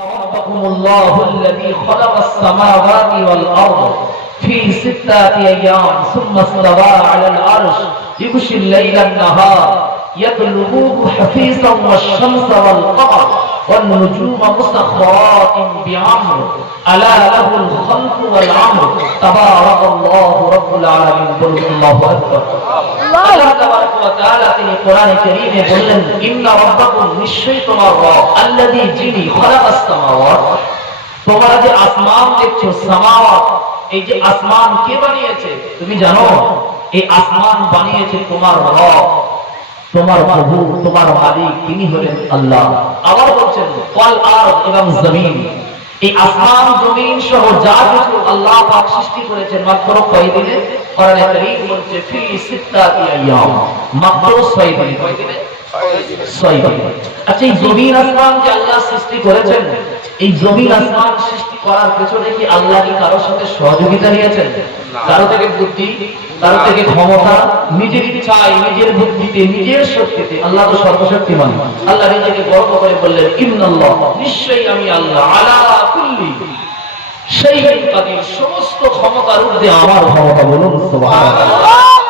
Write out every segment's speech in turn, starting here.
ربكم الله الذي خلق السماوات والأرض في 6 أيام ثم استوى على العرش يغشي الليل النهار يطلبوه حثيثا والشمس والقمر والنجوم مسخرات بأمره ألا له الخلق والأمر تبارك الله رب العالمين বলুন আল্লাহু আকবার। আল্লাহ তাবারক ওয়া তাআলা তিনি কোরআনে কারীমে বললেন ইন্না রাব্বাকুম নিশ্চয়ই তোমার রব আল্লাযী যিনি খালাকাস সামাওয়াত তোমরা যে আসমান দেখছো সামাওয়াত এই যে আসমান কে বানিয়েছে তুমি জানো এই আসমান বানিয়েছে তোমার রব তোমার প্রভু তোমার মালিক তিনি হলেন আল্লাহ। আবার বলছেন ওয়াল আরদ এবং জমিন এই আসমান জমিন সহ যা কিছু আল্লাহ পাক সৃষ্টি করেছেন মাত্র কয়দিনে কোরআনে কারীম বলছে ফি 6 আইয়াম মাত্র 6 দিনে কয়দিনে 6 দিনে। আচ্ছা এই জমিন আসমান যে আল্লাহ সৃষ্টি করেছেন এই জমিন আসমান সৃষ্টি করার পেছনে কি আল্লাহ কি কারোর সাথে সহযোগিতা নিয়েছেন? কারো থেকে বুদ্ধি কারো থেকে ক্ষমতা নিজের ইচ্ছায় নিজের বুদ্ধিতে নিজের শক্তিতে আল্লাহ তো সর্বশক্তিমান। আল্লাহ নিজেকে গর্ব করে বললেন ইন্নাল্লাহ নিশ্চয়ই আমি আল্লাহ আলা কুল্লি শাইইন কাদির সমস্ত ক্ষমতার ঊর্ধ্বে আমার ক্ষমতা বলুন সুবহানাল্লাহ।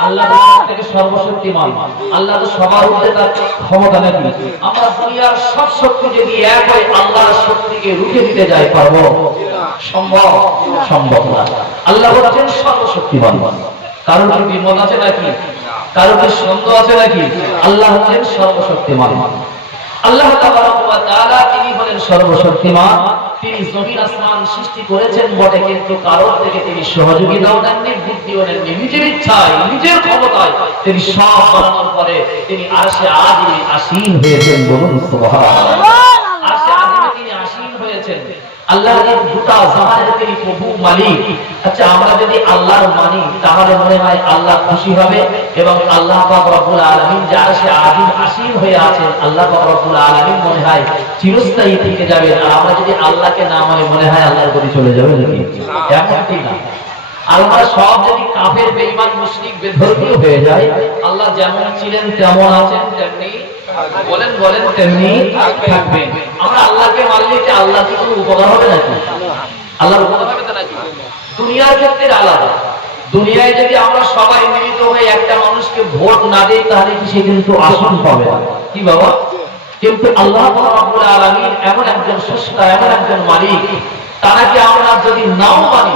আল্লাহ থেকে সর্বশক্তিমান আল্লাহ তো সবার ঊর্ধ্বে তার ক্ষমতা নাকি আমরা দুনিয়ার সব শক্তি যদি এক হয় আল্লাহর শক্তিকে রুখে দিতে যাই পারবো? সম্ভব সম্ভব না। আল্লাহ হচ্ছেন সর্বশক্তিমান। কারোর কি বিমত আছে নাকি? কারোর কি সন্দেহ আছে নাকি? আল্লাহ হচ্ছেন সর্বশক্তিমান। আল্লাহ তাবারক ওয়া তাআলা তিনি হলেন সর্বশক্তিমান। তিনি জমিন আসমান সৃষ্টি করেছেন বটে কিন্তু কারোর থেকে তিনি সহযোগিতাও দেননি বুদ্ধিও দেননি নিজের ইচ্ছায় নিজের ক্ষমতায় তিনি সব বানানোর পরে তিনি আরশে আজিমে আসীন হয়েছেন বলুন সুবহানাল্লাহ। আরশে আজিমে তিনি আসীন হয়েছেন। আল্লাহর গোটা জাহানের তিনি প্রভু মালিক। আচ্ছা আমরা যদি আল্লাহর মানি তাহলে মনে হয় আল্লাহ খুশি হবে এবং আল্লাহ পাক রব্বুল আলামিন যে আরশে আজিম আসীন হয়ে আছেন আল্লাহ পাক রব্বুল আলামিন মনে হয় চিরস্থায়ী থেকে যাবেন। আর আমরা যদি আল্লাহকে না মানে মনে হয় আল্লাহর প্রতি চলে যাবে নাকি? এমনটি না। আল্লাহ সব যদি কাফের বেঈমান মুশরিক বেধর্মী হয়ে যায় আল্লাহ যেমন ছিলেন তেমন আছেন তেমনি বলেন বলেন তেমনি থাকবেন। আমরা আল্লাহকে মানলে যে আল্লাহ কি কোনো উপকার হবে নাকি? আল্লাহর উপকার হবে তো নাকি? দুনিয়ার ক্ষেত্রে আলাদা। দুনিয়ায় যদি আমরা সবাই মিলিত হয়ে একটা মানুষকে ভোট না দেই তাহলে কি সে কিন্তু আসন পাবে না কি বাবা? কিন্তু আল্লাহ রাব্বুল আলামিন এমন একজন স্রষ্টা এমন একজন মালিক তারাকে আমরা যদি নাও মানি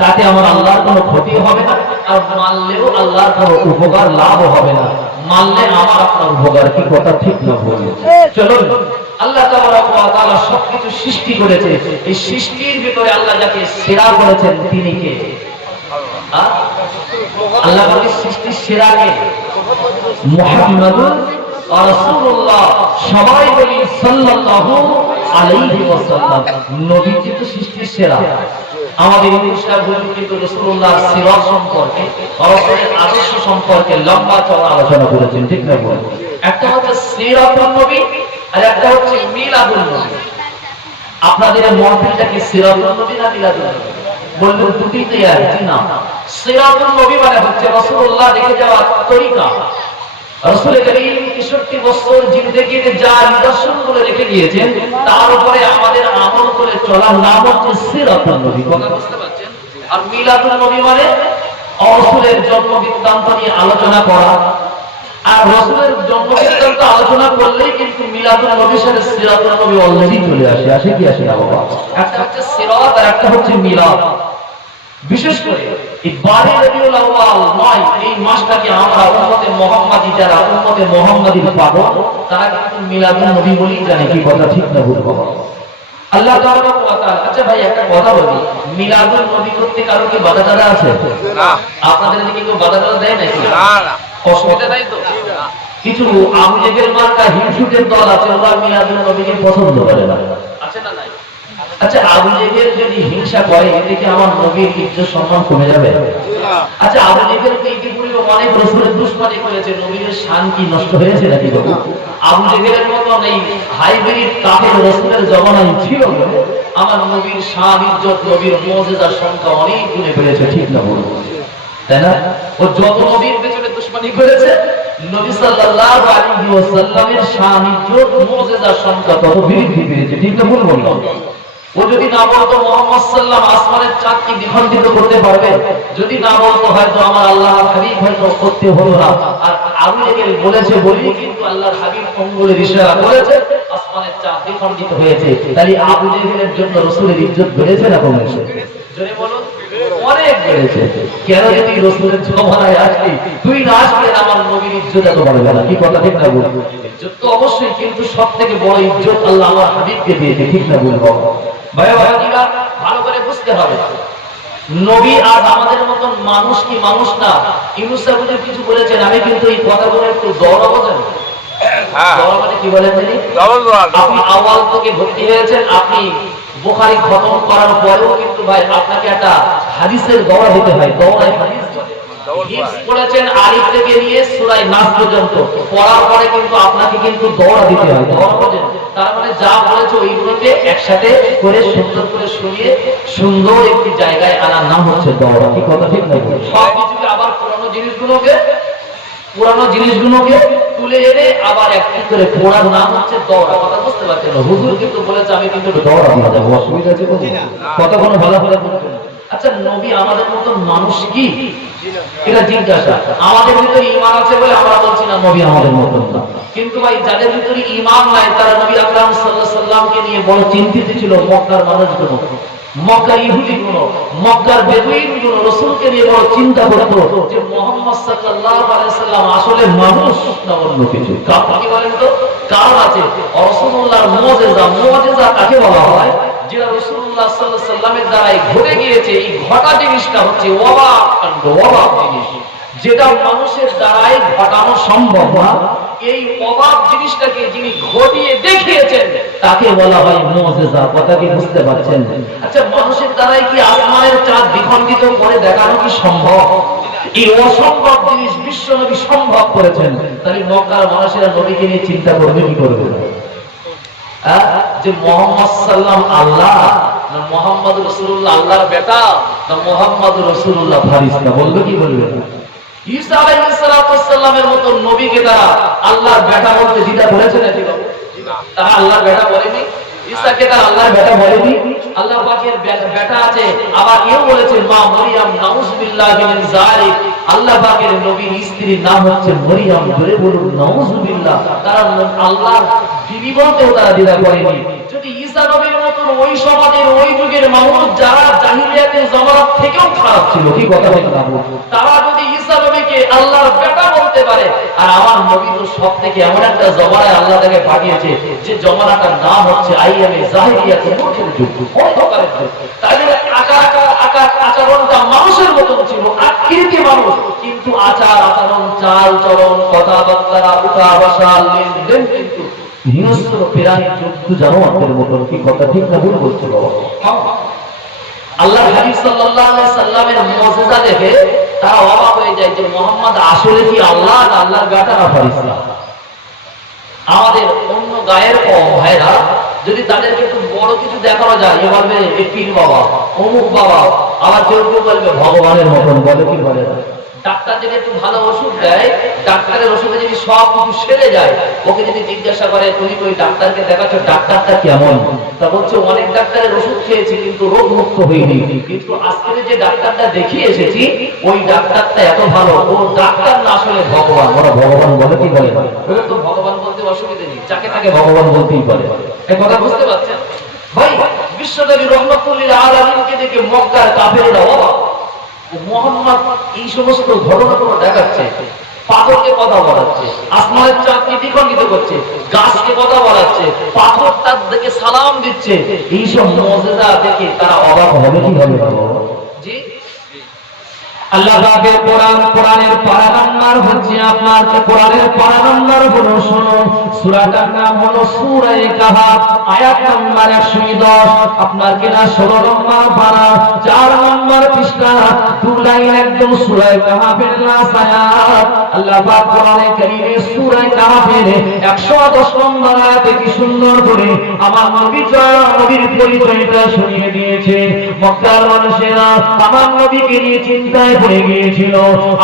তাতে আমার আল্লাহর কোনো ক্ষতি হবে না আর মানলেও আল্লাহর কোনো উপকার লাভ হবে না। মানলে আমার আপনার উপকার কি কথা ঠিক না ভুল? চলুন আল্লাহ তাবারক ওয়া তাআলা সবকিছু সৃষ্টি করেছে এই সৃষ্টির ভিতরে আল্লাহ যাকে সেরা করেছেন তিনি কে? আল্লাহ বলে সৃষ্টির সেরা কে? মুহাম্মাদুর রাসূলুল্লাহ। সবাই বলি সাল্লাল্লাহু আলাইহি ওয়াসাল্লাম। নবীজি তো সৃষ্টির সেরা। আমাদের ইসলাম বলেন কিন্তু রাসূলুল্লাহর সিরাত সম্পর্কে রাসূলের আদর্শ সম্পর্কে লম্বা চওড়া আলোচনা করেছেন ঠিক না বলেন? একটা হচ্ছে সিরাতুন নবী আর একটা হচ্ছে মিলাদুন নবী। আপনাদের মাহফিলটা কি সিরাতুন নবী না মিলাদুন নবী? বলবেন দুটোই তো একই না। সিরাতুন নবী মানে হচ্ছে রাসূলুল্লাহ রেখে যাওয়া তরিকা। রাসূল করিম ৬৩ বছর জিন্দেগিতে যা নিদর্শনগুলো রেখে গিয়েছেন তার উপরে আমাদের আমল করে চলার নাম হচ্ছে সিরাতুন নবী। কথা বুঝতে পারছেন? আর মিলাদুন নবী মানে রাসূলের জন্ম বৃত্তান্ত নিয়ে আলোচনা করা। আর রাসূলের জন্ম বৃত্তান্ত আলোচনা করলেই কিন্তু মিলাদুন নবীর সাথে সিরাতুন নবী অলরেডি চলে আসে। আসে কি আসে না বাবা? একটা হচ্ছে সিরাত আর একটা হচ্ছে মিলাদ। বিশেষ করে এই 12 রবিউল আউয়াল নয় এই মাসটাকে আমরা উম্মতে মুহাম্মাদি যারা উম্মতে মুহাম্মাদির পাগল তারা কিন্তু মিলাদুন নবী বলেই জানে কি কথা ঠিক না ভুল বাবা? আল্লাহ তাবারক ওয়া তাআলা। আচ্ছা ভাই একটা কথা বলি মিলাদুন নবী করতে কারো কি বাধা টাধা আছে? না। আপনাদের দিকে কেউ বাধা টাধা দেয় নাকি? না না। অসুবিধা নাই তো? কিছু আবু জেহেল মার্কা হিংসুকের দল আছে ওরা মিলাদুন নবীকে পছন্দ করে না। আছে না নাই? আচ্ছা আবু জেহেল যদি হিংসা করে এতে কি আমার নবীর ইজ্জত সম্মান কমে যাবে? আচ্ছা আবু জেহেল কি ইতিপূর্বে অনেক রাসূলের দুশমনি করেছে নবীর শান কি নষ্ট হয়েছে নাকি বাবু? আবু জেহেলের মতো এই হাইব্রিড কাফের রাসূলের জমানায় ছিল বলে আমার নবীর শান ইজ্জত নবীর মুজিজার সংখ্যা অনেক গুণে বেড়েছে ঠিক না বলুন? তাই না? ও যত নবীর পেছনে দুশমনি করেছে নবী সাল্লাল্লাহু আলাইহি ওয়াসাল্লামের শান ইজ্জত মুজিজার সংখ্যা তত বৃদ্ধি পেয়েছে ঠিক না ভুল বললাম? ও যদি না বলতো মুহাম্মদ সাল্লাল্লাহু আলাইহি আসমানের চাঁদকে দ্বিখণ্ডিত করতে পারবে, যদি না বলতো হয়তো আমার আল্লাহ হাবিব হয়তো করতে হলো না। আর আবু জেহেল বলেছে বলি কিন্তু আল্লাহর হাবিব আঙ্গুলের ইশারা করেছে, আসমানের চাঁদ দ্বিখণ্ডিত হয়েছে। তাহলে আবু জেহেলের জন্য রাসূলের ইজ্জত বেড়েছে না কমেছে? জোরে বলুন, অনেক বেড়েছে। কেন? যদি রাসূলের জমানায় আসলি তুই না আসলে আমার নবীর ইজ্জত এত বাড়বে না। কি কথা ঠিক না বলবো? ইজ্জত তো অবশ্যই, কিন্তু সবথেকে বড় ইজ্জত আল্লাহ আমার হাবিবকে দিয়েছে। ঠিক না বলবো? ভাইয়া ভাইরা ভালো করে বুঝতে হবে, নবী আজ আমাদের মতন মানুষ কি মানুষ না। ইউনূস সাহেব কিছু বলেছেন, আমি কিন্তু এই কথাগুলো একটু দৌড়াবো জানি। দৌড়া মানে কি বলেন জানি? আপনি আওয়াল থেকে ভর্তি হয়েছেন, আপনি বুখারী খতম করার পরেও কিন্তু ভাই আপনাকে একটা হাদিসের দৌড়া দিতে হয়। দৌড়ায় হাদিস হিফজ করেছেন আলিফ থেকে নিয়ে সূরা নাস পর্যন্ত, পড়ার পরে কিন্তু আপনাকে কিন্তু দৌড়া দিতে হয়। দৌড়া বোঝেন? তার মানে যা বলেছে ওইগুলোকে একসাথে করে সুন্দর করে শুনিয়ে সুন্দর একটি জায়গায় আনার নাম হচ্ছে দৌড়া। কি কথা ঠিক না? সব কিছুকে আবার পুরানো জিনিসগুলোকে তুলে এনে আবার একটি করে পড়ার নাম হচ্ছে দৌড়া। কথা বুঝতে পারছেন? হুজুর কিন্তু বলেছে আমি কিন্তু দৌড়া দিয়ে যাবো, অসুবিধা আছে কথা কোনো ভালো করে বলবেন। আচ্ছা, নবী আমাদের মতো মানুষ কি এটা জিজ্ঞাসা। আমাদের ভিতরে ঈমান আছে বলে আমরা বলছি না নবী আমাদের মতো না, কিন্তু ভাই যাদের ভিতরে ঈমান নাই তারা নবী আকরাম সাল্লাল্লাহু আলাইহি সাল্লামকে নিয়ে বড় চিন্তিত ছিল। মক্কার মানুষগুলো, মক্কার ইহুদিগুলো, মক্কার বেদুইনগুলো রাসূলকে নিয়ে বড় চিন্তা করত যে মুহাম্মদ সাল্লাল্লাহু আলাইহি সাল্লাম আসলে মানুষ না অন্য কিছু। কারণ কি বলেন তো? কারণ আছে রাসূলুল্লাহর মুজিজা কাকে বলা হয়? যেটা রাসূলুল্লাহ সাল্লাল্লাহু আলাইহি সাল্লামের দ্বারাই ঘটে গিয়েছে। এই ঘটা জিনিসটা হচ্ছে অবাক কাণ্ড, অবাক জিনিস, যেটা মানুষের দ্বারাই ঘটানো সম্ভব না। এই অবাক জিনিসটাকে যিনি ঘটিয়ে দেখিয়েছেন তাকে বলা হয় মুজিজা। কথা কি বুঝতে পারছেন? আচ্ছা, মানুষের দ্বারাই কি আসমানের চাঁদ দ্বিখণ্ডিত করে দেখানো কি সম্ভব? এই অসম্ভব জিনিস বিশ্বনবী সম্ভব করেছেন। তাহলে মক্কার মানুষেরা নবীকে নিয়ে চিন্তা করবে কি করবে? যে মুহাম্মদ সাল্লাম আল্লাহ না মুহাম্মদ রাসূলুল্লাহ আল্লাহর বেটা না মুহাম্মদ রাসূলুল্লাহ ফারিস্তা? বলবে কি বলবে? ঈসা আলাইহিস সালামের মতো নবীকে তারা আল্লাহর বেটা বলতে দ্বিধা করেছে নাকি? তারা আল্লাহর বেটা বলেনি। ঈসাকে তারা আল্লাহর বেটা বলেনি। আল্লাহ পাকের বেটা আছে। আবার এও বলেছেন মা মরিয়ম নাউযুবিল্লাহি মিন যালিক। আল্লাহ পাকের নবীর স্ত্রীর নাম হচ্ছে মরিয়ম। জোরে বলুন নাউযুবিল্লাহ। তারা আল্লাহর বিবি বলতেও তারা দ্বিধা করেনি। যদি ঈসা নবীর মতন ওই সমাজের ওই যুগের মানুষ যারা জাহিলিয়াতের জামানাত থেকেও খারাপ ছিল, কি কথা বলেন না, তারা যদি ঈসা নবীকে আল্লাহর বেটা বলতে পারে, আর আমার নবী তো সবথেকে এমন একটা জমানায় আল্লাহ তাকে পাঠিয়েছে যে জমানাটার নাম হচ্ছে আইয়ামে জাহিলিয়াত, মূর্খের যুগ, অন্ধকারের যুগ। তাই বলে আচরণটা মানুষের মতন ছিল, আকৃতি মানুষ, কিন্তু আচার আচরণ, চাল চলন, কথাবার্তা, উঠা বসা, লেনদেন কিন্তু হিংস্র প্রাণী জন্তু জানোয়ারের মতন। কি কথা ঠিক না ভুল বলছো বাবা? আল্লাহর হাবিব সাল্লাল্লাহু আলাইহি সাল্লামের মুজিজা দেখে তারা অবাক হয়ে যায় যে মুহাম্মদ আসলে কি আল্লাহ না আল্লাহর বেটা না ফারিস্তা। আমাদের অন্য গায়ের ভাইরা যদি তাদেরকে একটু বড় কিছু দেখানো যায়, এ বলবে এ পীর বাবা, অমুক বাবা, আবার কেউ কেউ বলবে ভগবানের মতন। বলে কি বলে? ডাক্তার যদি একটু ভালো ওষুধ দেয়, ডাক্তারের ওষুধে যদি সব কিছু সেরে যায়, ওকে যদি জিজ্ঞাসা করে তুমি তো ওই ডাক্তারকে দেখাচ্ছ, ডাক্তারটা কেমন? তা বলছে অনেক ডাক্তারের ওষুধ খেয়েছি কিন্তু রোগ মুক্ত হইনি, কিন্তু আজকে যে ডাক্তারটা দেখিয়ে এসেছি ওই ডাক্তারটা এত ভালো। ও ডাক্তার না, আসলে ভগবান। ওরা ভগবান বলে কি বলে? তো ভগবান বলতে অসুবিধা নেই, যাকে তাকে ভগবান বলতেই পারে। এই কথা বুঝতে পারছেন ভাই? বিশ্বনবী রাহমাতুল লিল আলামিনকে দেখে মক্কার কাফেররা অবাক। মুহাম্মদ এই সমস্ত ঘটনাগুলো দেখাচ্ছে, পাথরকে কথা বলাচ্ছে, আসমানের চাঁদকে দ্বিখণ্ডিত করছে, গাছকে কথা বলাচ্ছে, পাথর তার দিকে সালাম দিচ্ছে। এইসব মুজিজা দেখে তারা অবাক হবে কি হবে? জি, আল্লাহ পাকের কোরআন, কোরআনের পারা নাম্বার হচ্ছে আপনার, কোরআনের পারা নাম্বার হলো শুনুন, সূরাটার নাম হলো সূরা কাহাফ, আয়াত নাম্বার 110। আপনার কিনা 16 নম্বর পারা, 4 নম্বর পৃষ্ঠা, 2 লাইন একদম সূরা কাহাফের লাস্ট আয়াত। আল্লাহ পাক কোরআনে কারীমে সূরা কাহাফের 110 নম্বর আয়াতে কি সুন্দর করে আমার নবীর পরিচয়টা শুনিয়ে দিয়েছে। গিয়েছে। মক্কার মানুষেরা আমার নবীকে নিয়ে চিন্তায় পড়ে গিয়েছিল,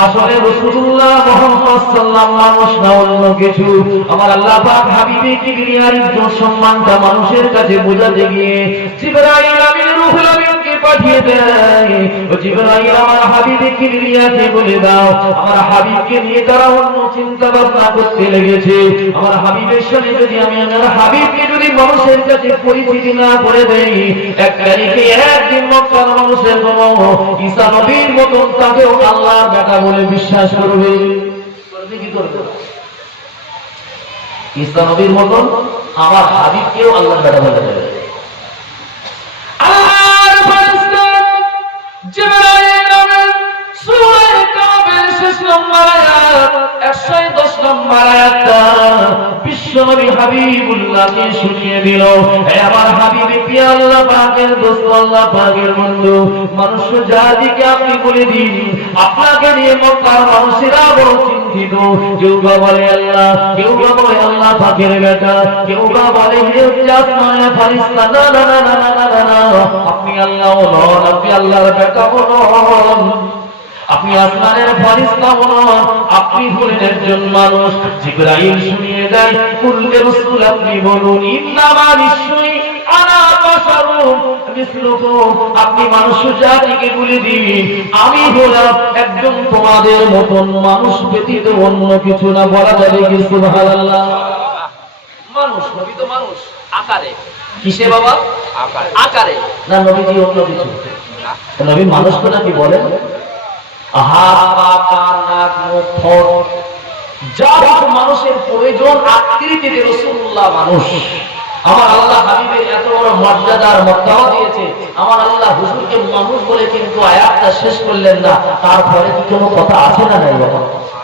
আসলে রাসূলুল্লাহ মুহাম্মদ সাল্লাল্লাহু মানুষ না অন্য কিছু। আমার আল্লাহ পাক হাবিবে কিবরিয়ার ইজ্জত সম্মানটা মানুষের কাছে বোঝাতে গিয়ে জিবরাইল আমিন রূহুল আমিনকে পাঠিয়ে দেয়। ও জিবরাইল, আমার হাবিবে কিবরিয়াকে বলে দাও আমার হাবিবকে নিয়ে তারা অন্য চিন্তা ভাবনা করতে লেগেছে। আমার হাবিবের সাথে যদি আমি আমার হাবিবকে যদি মানুষের কাছে পরিচিতি না করে দেই, এক তারিখে একদিন মক্কার মানুষের কোনো ঈসা নবীর মতন তাকেও আল্লাহর বেটা বলে বিশ্বাস করবে। কি করবে? ঈসা নবীর মতন আমার হাবিবকেও আল্লাহর বেটা বলে দেবে। আল্লাহর ফেরেশতা জিবরাইল নামে সূরা কাফের শেষ নম্বর আয়াত 110 নম্বর আয়াতটা বিশ্বনবী হাবিবুল্লাহকে শুনিয়ে দিল। হে আমার হাবিবে কি আল্লাহ পাকের দোস্ত, আল্লাহ পাকের বন্ধু, মানুষ জাতিকে আপনি বলে দিন আপনাকে নিয়ে মক্কার মানুষেরা বড় চিন্তিত। কেউ বা বলে আল্লাহ, কেউ বা বলে আল্লাহ পাকের বেটা, কেউ বা বলে হে আসমানের ফেরেশতা। না না না না না না না, আপনি আল্লাহ নন, আপনি আল্লাহর বেটা নন, আপনি আসমানের ফেরেশতা নন, আপনি হলেন একজন মানুষ। জিবরাইল শুনিয়ে দেয়, কুল রাসূল আপনি বলুন ইন্নামা নিশ্চয়ই আনা বাশারুন মিসলুকুম, আপনি মানুষ জাতিকে বলে দিন আমি হলাম একজন তোমাদের মতন মানুষ ব্যতীত অন্য কিছু না। বলা যাবে কি সুবহানাল্লাহ? মানুষ, নবী তো মানুষ আকারে। কিসে বাবা? আকারে। আকারে না, নবীজি অন্য কিছু। নবী মানুষ তো নাকি বলেন হাত পা কান নাক মুখ ঠোঁট যা মানুষের প্রয়োজন আকৃতিতে রাসূলুল্লাহ মানুষ। আমার আল্লাহ হাবিবের এত বড় মর্যাদার মর্তবা দিয়েছে, আমার আল্লাহ হুজুরকে মানুষ বলে কিন্তু আয়াতটা শেষ করলেন না। তারপরে কি কোনো কথা আছে না নাই বাবা?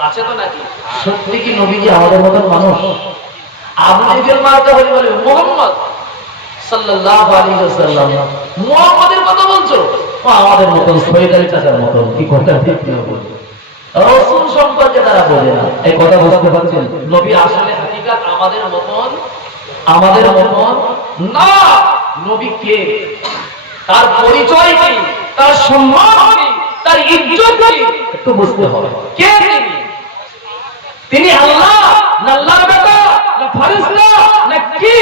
আছে তো নাকি? সত্যি কি নবীজি আমাদের মতন মানুষ? আবু জেহেল মারতে বলে মুহাম্মদ সাল্লাল্লাহু আলাইহি ওয়াসাল্লাম, মুহাম্মাদের কথা বলছো? আমাদের মতন সৈয়দারি চাচার মতন। কি কথা ঠিক না? রাসূল সম্পর্কে তারা বলে না। এই কথা বুঝতে পারছেন? নবী আসলে হাকিকাত আমাদের মতন, আমাদের মতন না। নবী কে, তার পরিচয় কি, তার সম্মান কি, তার ইজ্জত কি একটু বুঝতে হবে। কে তিনি? তিনি আল্লাহ না আল্লাহর বেটা না ফেরেশতা না কি?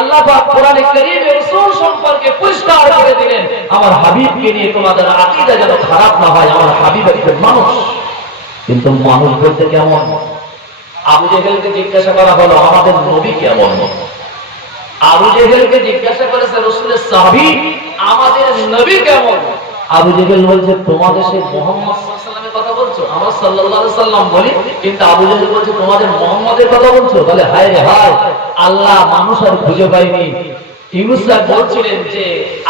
আল্লাহ পাক কোরআনে কারীমে রাসূল সম্পর্কে পরিষ্কার করে দিলেন, আমার হাবিবকে নিয়ে তোমাদের আকীদা যেন খারাপ না হয়। আমার হাবিব একজন মানুষ, কিন্তু মানুষ বলতে কেমন? আবু জেহেলকে জিজ্ঞাসা করা হলো আমাদের নবী কেমন? আবু জেহেলকে জিজ্ঞাসা করেছে রাসূলের সাহাবী আমাদের নবী কেমন? আবু জেহেল বলছে তোমাদের সেই মুহাম্মদ সাল্লাল্লাহু আলাইহি ওয়াসাল্লামের কথা বলছো? আমরা সাল্লাল্লাহু আলাইহি ওয়াসাল্লাম বলি, কিন্তু আবু জেহেল বলছে তোমাদের মুহাম্মদের কথা বলছো? বলে হায় রে হায়, আল্লাহ মানুষ আর খুঁজে পায়নি। ইউনূস সাহেব বলছিলেন যে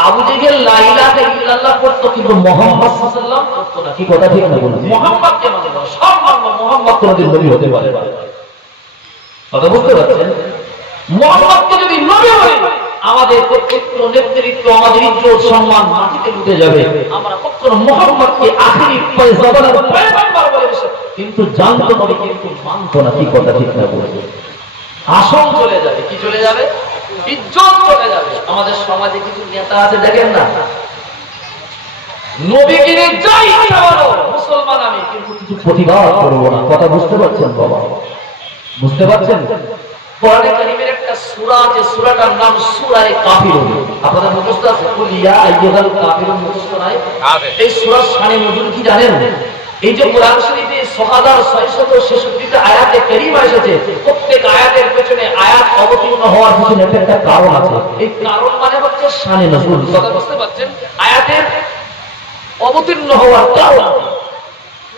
আবু জেহেল লা ইলাহা ইল্লাল্লাহ পড়তো কিন্তু মুহাম্মদ সাল্লাল্লাহু আলাইহি ওয়াসাল্লাম পড়তো না। কি কথা ঠিক না বলুন? মুহাম্মদ কে মানে সব মানব, মুহাম্মদ কোনদিন নবী হতে পারে না। কথা বুঝতে পারছেন? মুহাম্মদকে যদি নবী বলে আমাদের কর্তৃত্ব নেতৃত্ব আমাদের ইজ্জত সম্মান মাটিতে উঠে যাবে। আমরা কখনো মুহাম্মদকে আখেরি পয়গম্বর পয়গম্বর বলে কিন্তু জানতো নবী কিন্তু মানতো না। কি কথা ঠিক না বলুন? আসল চলে যাবে। কি চলে যাবে? ইজ্জত চলে যাবে। আমাদের সমাজে কিছু নেতা আছে দেখেন না, নবীকে নিয়ে যাই ইচ্ছা বলো মুসলমান আমি, কিন্তু কিছু প্রতিবাদ করবো না। কথা বুঝতে পারছেন বাবা? বুঝতে পারছেন? কোরআনে কারীমের একটা সূরা আছে, সূরাটার নাম সূরা কাফিরুন। আপনাদের মুখস্থ আছে? কুল ইয়া আইয়ুহাল কাফিরুন মুখস্থ নাই? এই সূরার শানে নজুল কি জানেন? এই যে কোরআন শরীফে 6666টা আয়াতে কারীমা এসেছে, প্রত্যেক আয়াতের পেছনে আয়াত অবতীর্ণ হওয়ার পিছনে একটা কারণ আছে। এই কারণ মানে হচ্ছে শানে নজুল। কথা বুঝতে পারছেন? আয়াতের অবতীর্ণ হওয়ার কারণ।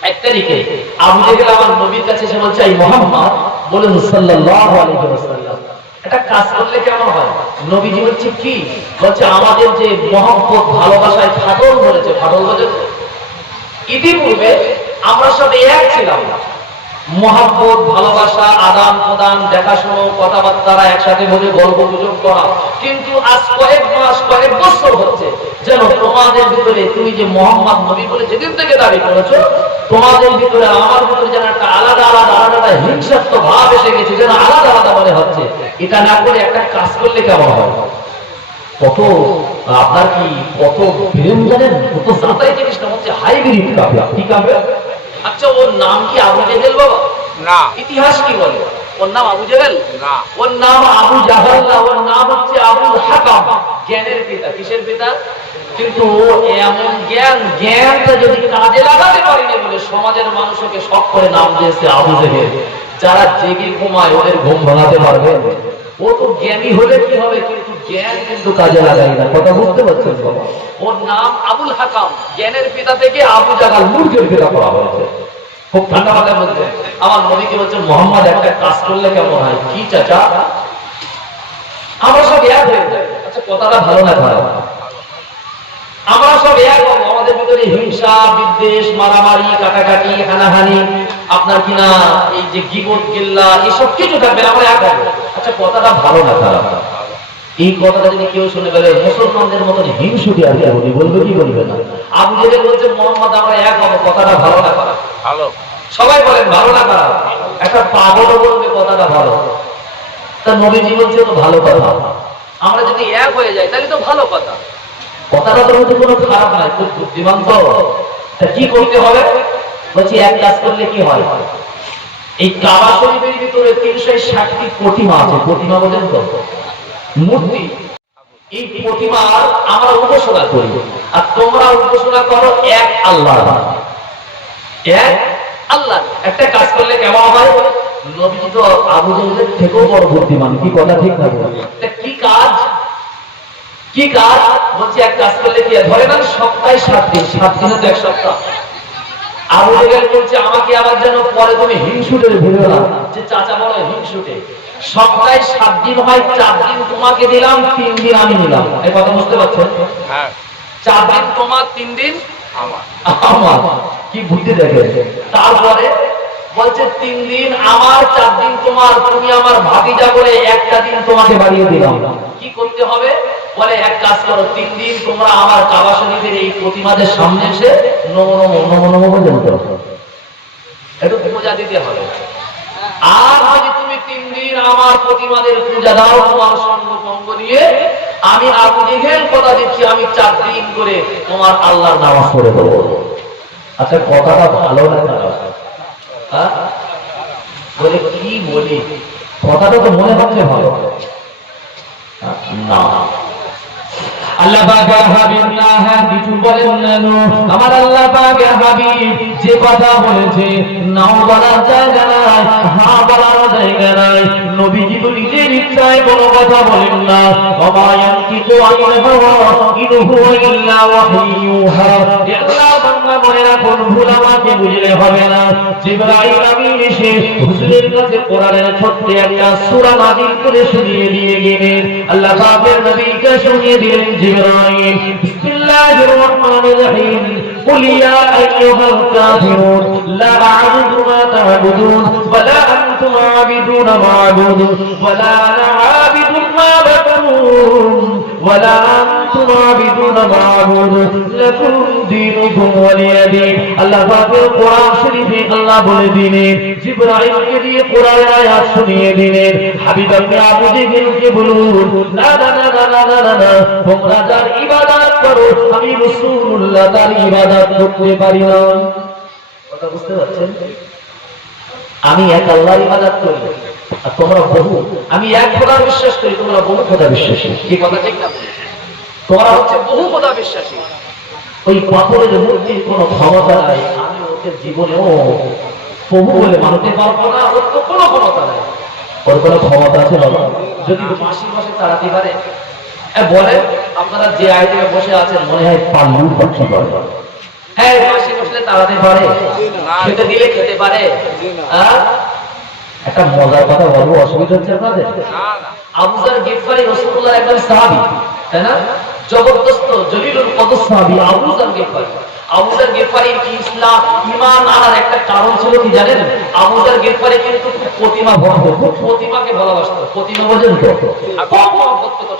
এক তারিখে আবু জেহেল আমার নবীর কাছে এসে বলছে এই মুহাম্মদ বলেন সাল্লাল্লাহু আলাইহি ওয়াসাল্লাম একটা কাজ করলে কেমন হয়? নবীজি বলছে কি? বলছে আমাদের যে মহব্বত ভালোবাসায় ফাটল ধরেছে, ফাটল ধরেছে। ইতিপূর্বে আমরা সব এক ছিলাম, মহব্বত ভালোবাসা আদান প্রদান দেখাশোনা কথাবার্তা একসাথে বলে গল্প গুজব করা, কিন্তু আজ কয়েক মাস কয়েক বছর হচ্ছে যেন তোমাদের ভিতরে তুমি যে মুহাম্মদ নবী বলে যেদিন থেকে দাবি করেছো তোমাদের ভিতরে আমার ভিতরে যেন একটা আলাদা আলাদা আলাদা হিংসাত্মক ভাব এসে গেছে, যেন আলাদা আলাদা মনে হচ্ছে। এটা না করে একটা কাজ করলে কেমন হয়? কত আপনার কি কত প্রেম জানেন, কত যাতাই জিনিস না, হচ্ছে হাইব্রিড কাফের। কি কাফের? আচ্ছা ওর নাম কি আবু জেহেল বাবা? না। ইতিহাস কি বলে? ওর নাম আবু জেহেল না, ওর নাম আবু জাহল না, ওর নাম হচ্ছে আবুল হাকাম, জ্ঞানের পিতা। কিসের পিতা? কিন্তু এমন জ্ঞানটা যদি কাজে লাগাতে পারিনি বলে সমাজের মানুষকে শখ করে নাম দিয়েছে আবু জেহেল। যারা জেগে ঘুমায় ওদের ঘুম ভাঙাতে পারবে? ও তো জ্ঞানী হলে কি হবে, কিন্তু জ্ঞান কিন্তু কাজে লাগাই না। কথা বুঝতে পারছেন বাবা? ওর নাম আবুল হাকাম, জ্ঞানের পিতা থেকে আবু জাহল মূর্খের পিতা করা হয়েছে। খুব ঠান্ডা মাথায় বলছে আমার নবীকে বলছেন মোহাম্মদ একটা কাজ করলে কেমন হয়? কি চাচা? আমরা সব এক হয়ে যাই। আচ্ছা কথাটা ভালো না খারাপ? আমরা সব এক হবো, আমাদের ভিতরে হিংসা বিদ্বেষ মারামারি কাটাকাটি হানাহানি আপনার কিনা এই যে গীবত গিল্লা এসব কিছু থাকবে না, আমরা এক হবো। আচ্ছা কথাটা ভালো না খারাপ? এই কথাটা যদি কেউ শুনে ফেলে মুসলমানদের মতন হিংসুটি আর কেউ বলবে কি বলবে না? আবু জেহেল বলছে মোহাম্মদ আমরা এক হবো, কথাটা ভালো না খারাপ? ভালো। সবাই বলেন ভালো না খারাপ? একটা পাগলও বলবে কথাটা ভালো। তা নবীজি বলছে তো ভালো কথা, আমরা যদি এক হয়ে যাই তাহলে তো ভালো কথা। কথাটা তো কোনো খারাপ নয়, খুব বুদ্ধিমান তো। তা কি করতে হবে? বলছি এক কাজ করলে কি হয়, এই কাবা শরীফের ভিতরে 360টি প্রতিমা আছে। প্রতিমা বলেন তো মূর্তি। এই প্রতিমার আমরা উপাসনা করি, আর তোমরা উপাসনা করো এক আল্লাহ। এক আল্লাহ। একটা কাজ করলে কেমন হয়? নবী তো আবু জেহেলের থেকেও বড় বুদ্ধিমান। কি কথা ঠিক না? কি কাজ? কি কাজ? বলছি এক কাজ করলে কি ধরে না সপ্তাহে 7 দিন, 7 দিনে তো এক সপ্তাহ। আবু জেহেল বলছে আমাকে আবার যেন পরে তুমি হিংসুটে ভুলো না যে চাচা বড় হিংসুটে। সপ্তাহে 7 দিন হয়, 4 দিন তোমাকে দিলাম, 3 দিন আমি নিলাম। এই কথা বুঝতে পারছেন? হ্যাঁ। 4 দিন তোমার, 3 দিন আমার। আমার কি বুদ্ধি দেখে। তারপরে বলছে 3 দিন আমার, 4 দিন তোমার, তুমি আমার ভাতিজা বলে একটা দিন তোমাকে বাড়িয়ে দিলাম। কি করতে হবে? বলে এক কাজ করো, 3 দিন তোমরা আমার কাবা শরীফের এই প্রতিমাদের সামনে এসে নমো নমো নমো নমো বলে একটু পূজা দিতে হবে। আর যদি তুমি 3 দিন আমার প্রতিমাদের পূজা দাও তোমার সঙ্গ ভঙ্গ নিয়ে, আমি আবু জেহেল কথা দিচ্ছি আমি 4 দিন করে তোমার আল্লাহর নামাজ পড়ে দেবো। আচ্ছা কথাটা ভালো না খারাপ? বলে কি বলি, কথাটা তো মনে হচ্ছে ভালো না। আল্লাহ পাকের হাবিব না হ্যাঁ কিছু বলেন না। আমার আল্লাহ পাকের হাবিব যে কথা বলেছে নাও বলার জায়গা নাই, হ্যাঁ বলার জায়গা নাই। নবীজি তো নিজের ইচ্ছায় কোনো কথা বলেন না। ওয়ায়ানতিকু আনিল হাওয়া ইন হুয়া ইল্লা ওয়াহয়ুহা। আল্লাহ বান্দা মনে রাখুন, ভুল আমাকে বুঝলে হবে না। জিবরাইল আমিন এসে হুজুরের কাছে কোরআনের ছোট্ট একটা সূরা নাযিল করে শুনিয়ে দিয়ে গেলেন। আল্লাহ পাকের নবীকে শুনিয়ে দিলেন জিবরাইল বিসমিল্লাহির রহমানির রহিম قل يا أيها الكافرون لا أعبد ما تعبدون ولا أنتم عابدون ما أعبد ولا أنا عابد ما عبدتم ولا أنتم عابدون ما أعبد لكم دينكم ولي دين। আল্লাহ পাকের কোরআন শরীফে আল্লাহ বলে দিলেন, জিবরাইলকে দিয়ে কোরআনের আয়াত শুনিয়ে দিলেন, হাবিব আপনি আবু জেহেলকে বলুন না না না না না না না, তোমরা যার ইবাদত করো আমি রাসূলুল্লাহ তার ইবাদত করতে পারি না। কথা বুঝতে পারছেন? আমি এক আল্লাহর ইবাদত করি আর তোমরা বহু, আমি এক খোদার বিশ্বাস করি তোমরা বহু খোদা বিশ্বাসী। কি কথা ঠিক না? তোমরা হচ্ছে বহু খোদা বিশ্বাসী। ওই পাথরের মূর্তির কোনো ক্ষমতা নাই, আমি ওকে জীবনেও প্রভু বলে মানতে পারবো না। ওর তো কোনো ক্ষমতা নাই। ওর কোনো ক্ষমতা আছে বাবা? যদি মাসি মাসে তাড়াতে পারে বলে আপনারা যে আইটেমে বসে আছেন মনে হয় পাল্লু পাখি করে। হ্যাঁ মাসি বসলে তাড়াতে পারে, খেতে দিলে খেতে পারে। একটা মজার কথা বলবো, অসুবিধা হচ্ছে আপনাদের? আবু যার গিফারি রাসূলুল্লাহর একজন সাহাবী, তাই না? জবরদস্ত জলিলুল কদর সাহাবী আবু যার গিফারি। আবু যার গিফারির ইসলাম ঈমান আনার একটা কারণ ছিল কি জানেন? আবু যার গিফারি কিন্তু খুব প্রতিমা ভক্ত, খুব প্রতিমাকে ভালোবাসতো। প্রতিমা বোঝেন তো?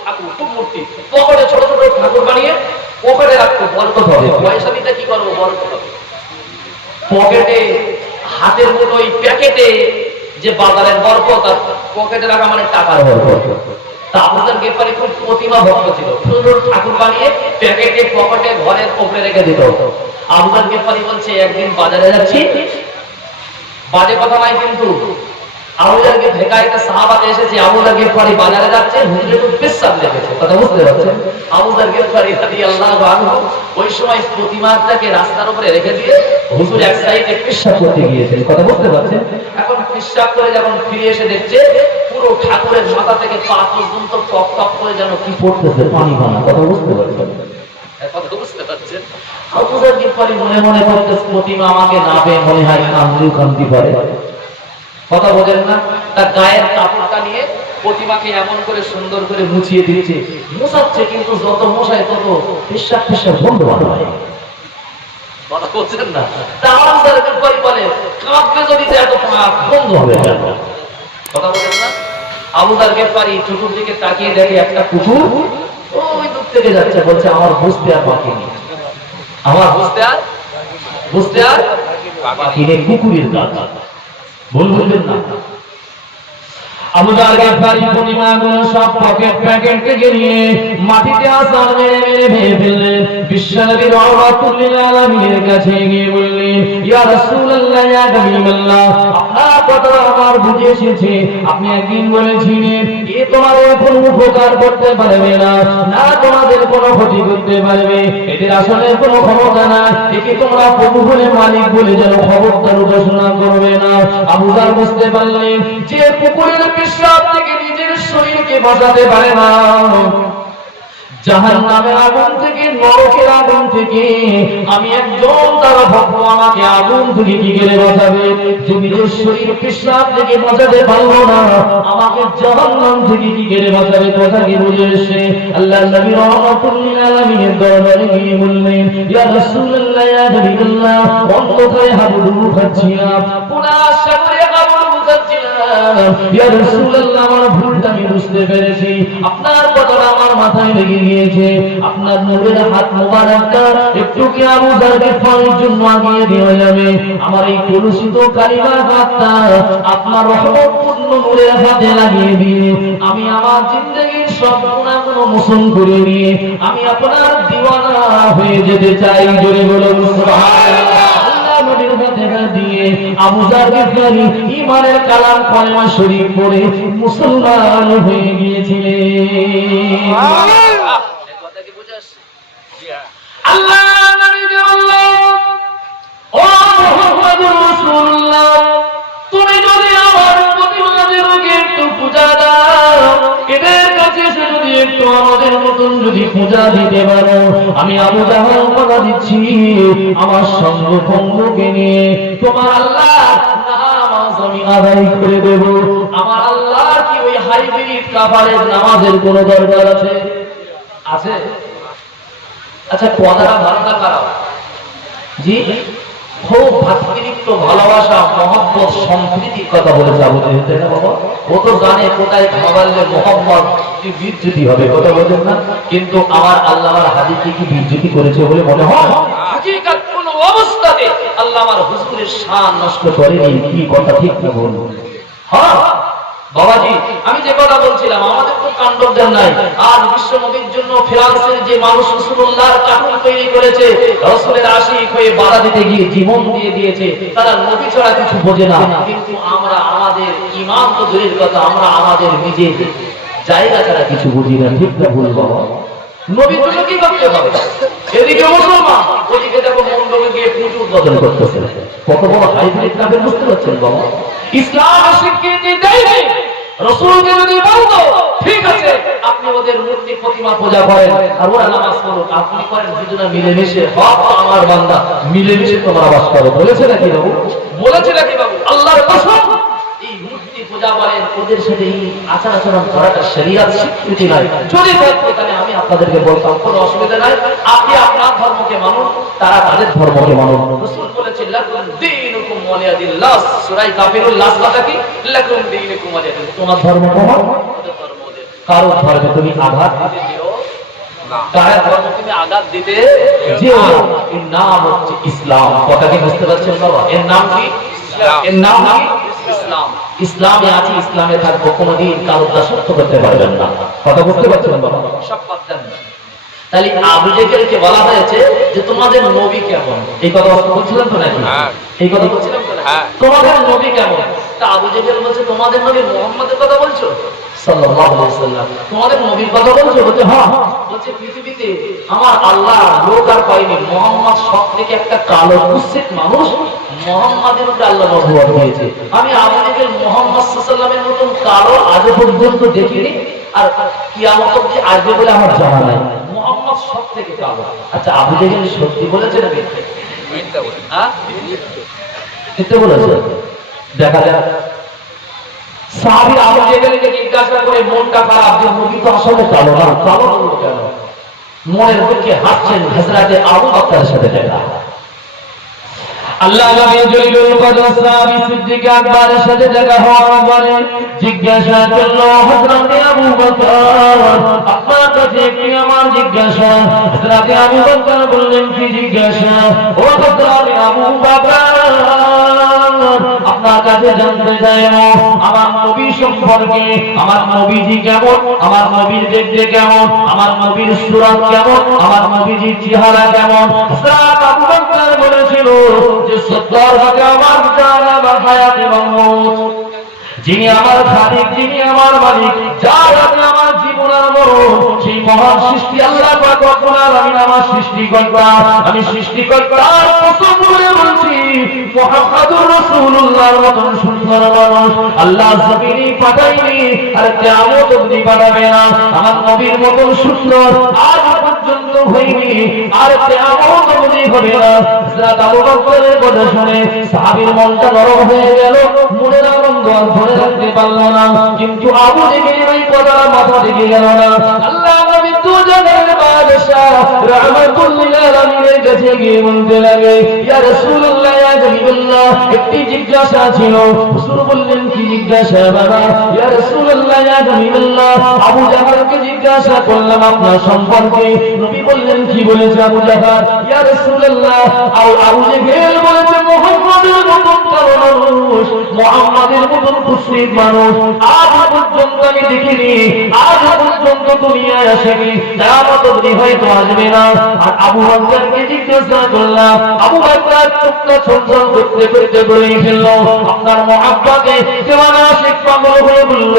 ঠাকুর, খুব মূর্তি, পকেটে ছোট ছোট ঠাকুর বানিয়ে পকেটে রাখতো। বরকত হবে, পয়সা দিতে কি করবো, বরকত হবে। পকেটে, হাতের মুঠোয়, প্যাকেটে যে বাজারের বরকত, আর পকেটে রাখা মানে টাকার বরকত। তা আবুজার গেফারি খুব প্রতিমা ভক্ত ছিল, সুন্দর ঠাকুর বানিয়ে প্যাকেটে পকেটে ঘরের কোপরে রেখে দিত। আবুজার গেফারি বলছে একদিন বাজারে যাচ্ছি, বাজে কথা নাই কিন্তু, আবুজারকে ঢেকাইতে সাহাবাতে এসেছে, আবুজার গেফারি বাজারে যাচ্ছে, হুজুরের খুব পেশাব লেগেছে, কথা বুঝতে পারছেন? আবুজার গেফারি রাদিয়াল্লাহু আনহু ওই সময় প্রতিমাটাকে রাস্তার উপরে রেখে দিয়ে হুজুর এক সাইডে পেশাব করতে গিয়েছেন, কথা বুঝতে পারছেন? এখন পেশাব করে যখন ফিরে এসে দেখছে পুরো ঠাকুরের মাথা থেকে পা পর্যন্ত টপ টপ করে যেন কি পড়তেছে, পানি পানা, কথা বুঝতে পারছেন? কথা বুঝতে পারছেন? আবুজার গেফারি মনে মনে করতেছে প্রতিমা আমাকে না পেয়ে মনে হয় কান্দিও কান্দি পারে, কথা বোঝেন না? তার গায়ের কাপড়টা নিয়ে প্রতিমাকে এমন করে সুন্দর করে মুছিয়ে দিচ্ছে, মুছাচ্ছে, কিন্তু যত মশায় তত পেশাব পেশাব বন্ধ হয়, কথা বলছেন না? তাহলে বলে কাঁপতে যদি এত পাপ বন্ধ হবে কেন, কথা বলেন না? আবুজার গেফারি চতুর্দিকে তাকিয়ে দেখে একটা কুকুর ওই দূর থেকে যাচ্ছে, বলছে আমার বুঝতে আর বাকি নেই, আমার বুঝতে আর বাকি নেই, কুকুরের কাজ, ভুল বুঝবেন না। আবুজার গেফারি প্রতিমাগুলো সব পকেট প্যাকেট থেকে নিয়ে মাটিতে আছাড় মেরে মেরে ভেঙে ফেললেন। বিশ্বনবী রাহমাতুল লিল আলামিনের কাছে গিয়ে বললেন, ইয়া রাসূলুল্লাহ, ইয়া হাবিবাল্লাহ, আপনার কথা আমার বুঝে এসেছে, আপনি একদিন বলেছিলেন এ তোমাদের কোনো উপকার করতে পারবে না, না তোমাদের কোনো ক্ষতি করতে পারবে, এদের আসলে কোনো ক্ষমতা না, একে তোমরা প্রভু বলে মালিক বলে যেন খবরদার ঘোষণা করবে না। আবুজার বুঝতে পারলেন যে পুকুরের পেশাব থেকে নিজের শরীরকে বাঁচাতে পারে না, জাহান্নামের আগুন থেকে, নরকের আগুন থেকে আমি একজন তার ভক্ত, আমাকে আগুন থেকে কি করে বাঁচাবে? যে নিজের শরীর পেশাব থেকে বাঁচাতে পারলো না, আমাকে জাহান্নাম থেকে কি করে বাঁচাবে? কথা কি বুঝে এসে আল্লাহর নবী রাহমাতুল লিল আলামিনের দরবারে গিয়ে বললেন, ইয়া রাসূলুল্লাহ, ইয়া হাবিবাল্লাহ, অন্তরে হাবুডুবু খাচ্ছিলাম, পুরা সাগরে হাবুডুবু খাচ্ছিলাম, ইয়া রাসূলুল্লাহ, আমার ভুলটা আমি বুঝতে পেরেছি, আপনার কথাটা আমার মাথায় লেগে গিয়েছে, আপনার নূরের হাত মোবারকটা একটু কি আবুজার গেফারির জন্য আগিয়ে দেওয়া যাবে? আমার এই কলুষিত কালিমার হাতটা আপনার রহমতপূর্ণ নূরের হাতে লাগিয়ে দিয়ে আমি আমার জিন্দেগীর সব গুনাহগুলো মোচন করে নিয়ে আমি আপনার দিওয়ানা হয়ে যেতে চাই। জোরে বলুন সুবহানাল্লাহ। আল্লাহ নবীর হাতে দিয়ে আবুজার গেফারি ঈমানের কালাম কালেমা শরীফ পড়ে মুসলমান হয়ে গিয়েছিলেন। আল্লাহ নবীকে বললেন, ও মুহাম্মদুর রাসূলুল্লাহ, তুমি যদি আমার প্রতিমাদেরকে একটু পূজা দাও, এদের কাছে এসে যদি একটু আমাদের মতন যদি পূজা দিতে পারো, আমি আবু জাহল কথা দিচ্ছি আমার সঙ্গ ভঙ্গকে নিয়ে তোমার আল্লাহ নামাজ আমি আদায় করে দেব। আমার আল্লাহ কি ওই হাইব্রিড কাফারের নামাজের কোনো দরকার আছে? আছে? আচ্ছা, কথাটা ধারণা করা জি খুব ভাতৃত্ব, ভালোবাসা, মহব্বত, সম্প্রীতির কথা বলে যাবো, বাবা ও তো জানে কোথায় খাবারলে মোহাম্মদ বিচ্যুতি হবে, কথা বলেন না? কিন্তু আমার আল্লাহর হাদিকে কি বিচ্যুতি করেছে বলে মনে হয়? হাকিকাত কোন অবস্থাতে আল্লাহ আমার হুজুরের শান নষ্ট করেনি, কি কথা ঠিক না বলুন? হ্যাঁ বাবাজি, আমি যে কথা বলছিলাম, আমাদের তো কাণ্ডজ্ঞান নাই। আজ বিশ্ব নবীর জন্য ফ্রান্সের যে মানুষ রাসূলুল্লাহর কার্টুন তৈরি করেছে, রাসূলের আশিক হয়ে বাধা দিতে গিয়ে জীবন দিয়ে দিয়েছে, তারা নবী ছাড়া কিছু বোঝে না। কিন্তু আমরা আমাদের ঈমান তো দূরের কথা, আমরা আমাদের নিজের জায়গা ছাড়া কিছু বুঝি না, ঠিক না ভুল বাবা? নবীর জন্য কি করতে হবে? এদিকে মুসলমান, ওদিকে দেখো মন্ডপে গিয়ে পুজো উদ্বোধন করতেছে, কত বড় হাইব্রিড কাফের, বুঝতে পারছেন বাবা? ইসলাম স্বীকৃতি দেয়নি। রাসূলকে যদি বলতো ঠিক আছে আপনি ওদের মূর্তি প্রতিমা পূজা করেন আর ওরা নামাজ পড়ুন, আপনি করেন দুজনে মিলেমিশে, হক আমার বান্দা মিলেমিশে তোমরা বাস করো, বলেছে নাকি বাবু? বলেছে নাকি বাবু? আল্লাহর কসম, এই মূর্তি পূজা বলেন ওদের সাথে এই আচার আচরণ করাটা শরীয়ত স্বীকৃতি নাই। যদি থাকতো তাহলে আমি আপনাদেরকে বলতাম কোনো অসুবিধা নাই, আপনি আপনার ধর্মকে মানুন, তারা তাদের ধর্মকে মানুন। রাসূল বলেছেন লাকুম দীনুকুম ওয়ালিয়াদিল্লাহ, সূরা কাফিরুল লাস কথা কি লাকুম দীনুকুম ওয়ালিয়াদিল্লাহ, তোমার ধর্ম তোমার, ওদের ধর্ম ওদের। কারো ধর্মে তুমি আঘাত দিতে দিও না, কারো ধর্মে তুমি আঘাত দিতে যেও না। এর নাম হচ্ছে ইসলাম, কথা কি বুঝতে পারছেন বাবা? এর নাম কি? ইসলাম। এর নাম কি? ইসলাম। ইসলামে আছি, ইসলামে থাকবো, কোনোদিন কারোর দাসত্ব করতে পারবেন না। কথা বুঝতে পারছেন বাবা? সব বাদ দেন। তাহলে আবু জেহেলকে বলা হয়েছে যে তোমাদের নবী কেমন, এই কথা বলছিলেন তো নাকি? এই কথা বলছিলাম তো না? তোমাদের নবী কেমন? তা আবু জেহেল বলছে তোমাদের নবী মুহাম্মদের কথা বলছো সাল্লাল্লাহু আলাইহি ওয়াসাল্লাম, তোমাদের নবীর কথা বলছো? বলছে হ্যাঁ। বলছে পৃথিবীতে আমার আল্লাহ লোক আর পাইনি, মুহাম্মদ সবথেকে একটা কালো কুৎসিত মানুষ, মুহাম্মাদের উপরে আল্লাহ নবুয়ত দিয়েছে। আমি আবু জেহেল মুহাম্মদ সাল্লাল্লাহু আলাইহি ওয়াসাল্লামের মতন কালো আজ পর্যন্ত দেখিনি, আর কিয়ামত অবধি আসবে বলে আমার জানা নাই। মুহাম্মদ সবথেকে কালো। আচ্ছা আবু জেহেল সত্যি বলেছে না মিথ্যা বলেছে? হ্যাঁ মিথ্যা বলেছে। দেখা যাক সাহাবী আবু জেহেলকে জিজ্ঞাসা করে মনটা খারাপ যে নবী তো আসলে কালো না, কালো হলো কেন? মনের দুঃখে হাসছেন হযরতে আবু বকরের সাথে দেখা। আল্লাহ নবী জলিলুল কদর সাহাবী সিদ্দিক আকবরের সাথে দেখা হওয়ার পরে জিজ্ঞাসা করলো হযরতে আবু বকর আপনার কাছে কি আমার জিজ্ঞাসা? হযরতে আবু বকর বললেন কি জিজ্ঞাসা? ও হযরতে আবু বকর আপনার কাছে জানতে চাইবো আমার নবী সম্পর্কে, আমার নবীজি কেমন, আমার নবীর দেখতে কেমন, আমার নবীর সূরত কেমন, আমার নবীজির চেহারা কেমন? হযরত আবু বকর বলেছিল যে 70 ভাগে আমার জান আমার হায়াত এবং মওত, যিনি আমার খালিক, যিনি আমার মালিক, যার হাতে আমার জীবন আর মরণ, সেই মহান সৃষ্টি আল্লাহ পাক রব্বুল আলামিন আমার সৃষ্টিকর্তা। আমি সৃষ্টিকর্তার কসম করে বলছি মুহাম্মদুর রাসূলুল্লাহর মতন সুন্দর মানুষ আল্লাহ জমিনে পাঠায়নি, আর কিয়ামত অবধি পাঠাবে না। আমার নবীর মতন সুন্দর আজ পর্যন্ত হয়নি, আর কিয়ামত অবধি হবে না। হযরত আবু বকরের কথা শুনে সাহাবীর মনটা নরম হয়ে গেল, মনের আনন্দ ধরে রাখতে পারলো না। কিন্তু আবু জেহেলের ওই কথাটা মাথা থেকে গেল না। আল্লাহ নবী দুজনের বাদশাহ রাহমাতুল লিল আলামিনের কাছে গিয়ে বলতে লাগে ইয়া রাসূলুল্লাহ ইয়া হাবিবাল্লাহ একটি জিজ্ঞাসা ছিল। রাসূল বললেন কি জিজ্ঞাসা বাবা? ইয়া রাসূলুল্লাহ ইয়া হাবিবাল্লাহ আবু জাহলকে জিজ্ঞাসা করলাম আপনার সম্পর্কে। নবী বললেন কি বলেছে আবু জাহল? ইয়া রাসূলুল্লাহ আবু জেহেল বলেছে মুহাম্মদের মতন কালো মানুষ, মুহাম্মদের মতন কুৎসিত মানুষ আজ পর্যন্ত আমি দেখিনি, আজ পর্যন্ত দুনিয়ায় আসেনি, কিয়ামত অবধি হয়তো আসবে না। আর আবু বকরকে জিজ্ঞাসা করলাম, আবু বকর চোখটা ছলছল করতে করতে বলে ফেলল আপনার মুহাব্বতে দেওয়ানা আশিক পাগল হয়ে বলল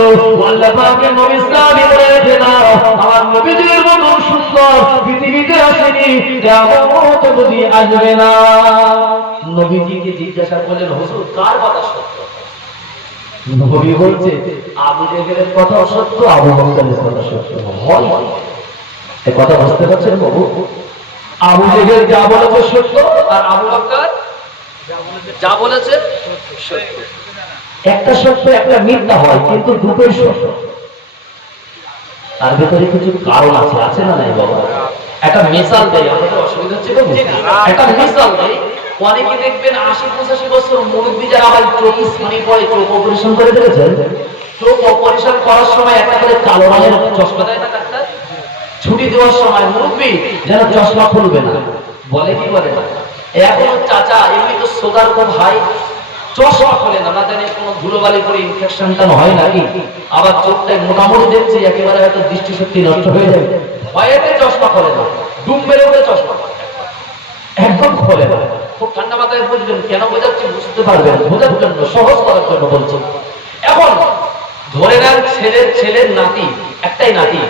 আল্লাহ পাকের নবী সাহাবী বলে রেখে দাও আমার নবীজির মতন সুন্দর পৃথিবীতে আসেনি, কিয়ামত অবধি আসবে না। নবীজিকে জিজ্ঞাসা করলেন হুজুর কার কথা সত্য? নবী বলছে আবু জেহেলের কথা সত্য, আবু বকরের কথা সত্য। হয় এই কথা বুঝতে পারছেন বাবু? আবু জেহেল যা বলেছে সত্য, আর আবু বকর যা বলেছে সত্য। একটা সত্য একটা মিথ্যা হয়, কিন্তু দুটোই সত্য। তার ভিতরে কিছু কারণ আছে, আছে না নাই বাবা? একটা মিসাল দেয়, আমাদের অসুবিধা হচ্ছে বাবু, একটা মিসাল দেয়। অনেকে দেখবেন ৮০-৮৫ বছর মুরব্বী যারা হয় চোখ স্ক্রিনে পড়ে, চোখ অপারেশন করে দিয়েছেন, চোখ অপারেশন করার সময় একটা করে কালো রঙের চশমা দেয় না ডাক্তার? ছুটি দেওয়ার সময় মুরব্বী যেন চশমা খুলবে না, বলে কি বলে না? এখন চাচা এমনি তো সুগার খুব হাই, চশমা খোলে না, না জানি কোনো ধুলোবালি করে ইনফেকশনটা হয় নাকি, আবার চোখটাই মোটামুটি দেখছে একেবারে হয়তো দৃষ্টিশক্তি নষ্ট হয়ে যাবে, ভয়েতে চশমা খোলে না, ডুব মেরে উঠে চশমা একদম খোলে না। খুব ঠান্ডা মাথায় বুঝবেন, কেন বোঝাচ্ছি বুঝতে পারবেন, বোঝার জন্য, সহজ করার জন্য বলছি। এখন ধরে নেন ছেলের নাতি, একটাই নাতি,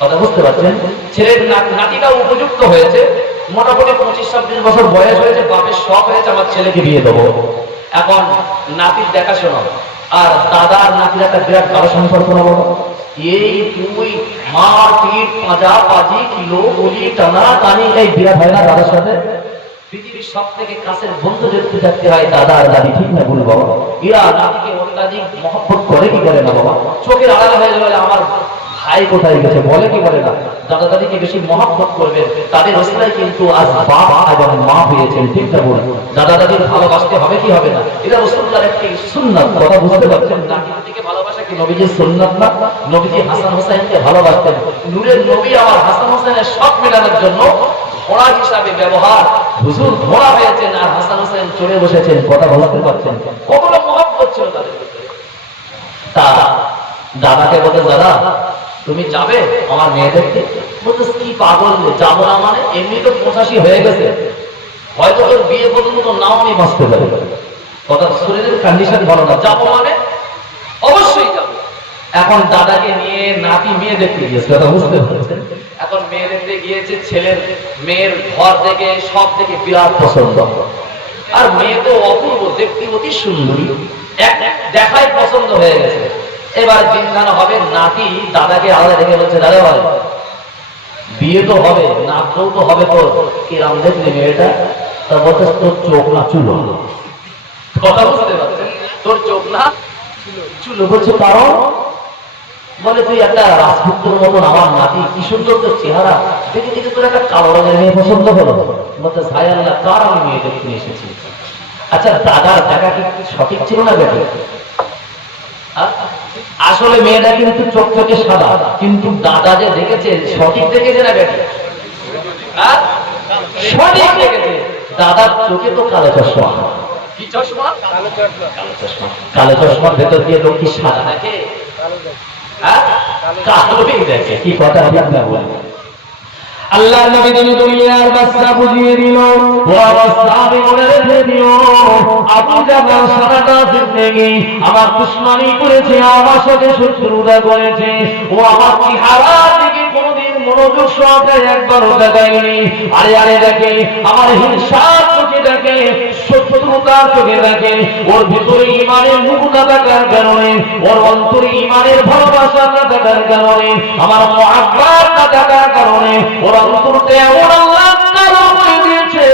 কথা বুঝতে পারছেন? ছেলের নাতিটা উপযুক্ত হয়েছে, মোটামুটি 25-26 বছর বয়স হয়েছে, বাপের শখ হয়েছে আমার ছেলেকে বিয়ে দেবো। এখন নাতির দেখাশোনা আর দাদা আর নাতির একটা বিরাট ভালো সম্পর্ক না বাবা? এই তুই মার পিট পাঁজা পাজি কিলো বলি টানা টানি, এই বিরাট হয় না দাদার সাথে? পৃথিবীর সব থেকে কাছের বন্ধু দেখতে থাকতে হয় দাদা আর দাদি, ঠিক না বলবো বাবা? এরা নাতিকে অত্যাধিক মহব্বত করে কি করে না বাবা? চোখের আড়াল হয়ে গেলে আমার ভাই কোথায় গেছে বলে কি বলে না? দাদা দাদিকে বেশি মহব্বত করবেন, তাদের অবস্থায় কিন্তু আজ বাবা এবং মা হয়েছেন, ঠিক না বলুন? দাদা দাদির ভালোবাসতে হবে কি হবে না? এটা রাসূলুল্লাহর একটি সুন্নাত, কথা বুঝতে পারছেন? নাতিকে ভালোবাসা কি নবীজির সুন্নাত না? নবীজি হাসান হোসেনকে ভালোবাসতেন। নূরের নবী আমার হাসান হোসেনের শখ মেটানোর জন্য ঘোড়া হিসাবে ব্যবহার, হুজুর ঘোড়া হয়েছেন আর হাসান হোসেন চড়ে বসেছেন, কথা বুঝতে পারছেন? কতটা মহব্বত ছিল তাদের। তা দাদাকে বলে, দাদা তুমি যাবে আমার মেয়ে দেখতে? বলতে কি পাগল, যাবো না মানে? এমনি তো 85 হয়ে গেছে, হয়তো তোর বিয়ে পর্যন্ত নাও আমি বাঁচতে পারি, কথা শরীরের কন্ডিশন ভালো না, যাবো মানে অবশ্যই যাবো। এখন দাদাকে নিয়ে নাতি মেয়ে দেখতে গিয়েছে, কথা বুঝতে পারছেন? এখন মেয়ে দেখতে গিয়েছে, ছেলের মেয়ের ঘর থেকে সব থেকে বিরাট পছন্দ, আর মেয়ে তো অপূর্ব, দেখতে অতি সুন্দরী, এক দেখায় পছন্দ হয়ে গেছে। এবার দিনখান হবে, নাতি দাদাকে আলাদা দেখে বলছে, দাদা ভাই বিয়ে তো হবে, নাচতেও তো হবে, তোর কিরাম দেখলি মেয়েটা? তা বলতে, তোর চোখ না চুলো, কথা বুঝতে পারছেন? তোর চোখ না চুলো। বলছে কারণ? বলে তুই একটা রাজপুত্রের মতন, আমার নাতি কি সুন্দর তোর চেহারা, দেখে দেখে তোর একটা কালো রঙের মেয়ে পছন্দ হলো। বলতে ভাই আল্লাহ, কার আমি মেয়ে দেখতে এসেছি। আচ্ছা দাদার দেখা কি সঠিক ছিল না বেটা? আসলে মেয়েটা কিন্তু চোখ চোখে সাদা, কিন্তু দাদা যে দেখেছে সঠিক দেখেছে না বেটা? সঠিক দেখেছে। দাদার চোখে তো কালো চশমা। কি চশমা? কালো চশমা। কালো চশমার ভেতর দিয়ে লোক কি সাদা দেখে? কালোই দেখে। কি কথা ঠিক না বলে? আল্লাহর নবী দুনিয়ার বাদশা বুঝিয়ে দিল, ও বাদশা আমি মনে রেখে দিও, আবু জাহল সারাটা জিন্দেগি আমার দুশমনি করেছে, আমার সাথে শত্রুতা করেছে, ও আমার চেহারা দিকে কোনোদিন মনোযোগ সহকারে একবারও দেখায়নি। আরে আরে দেখে, আমার হিংসার চোখে দেখে, শত্রুতার চোখে দেখে, ওর ভিতরে ঈমানের নূর না থাকার কারণে, ওর অন্তরে ঈমানের ভালোবাসা না থাকার কারণে, আমার মুহাব্বত না থাকার কারণে ওর অন্তরটা এমন আল্লাহ কালো করে দিয়েছে,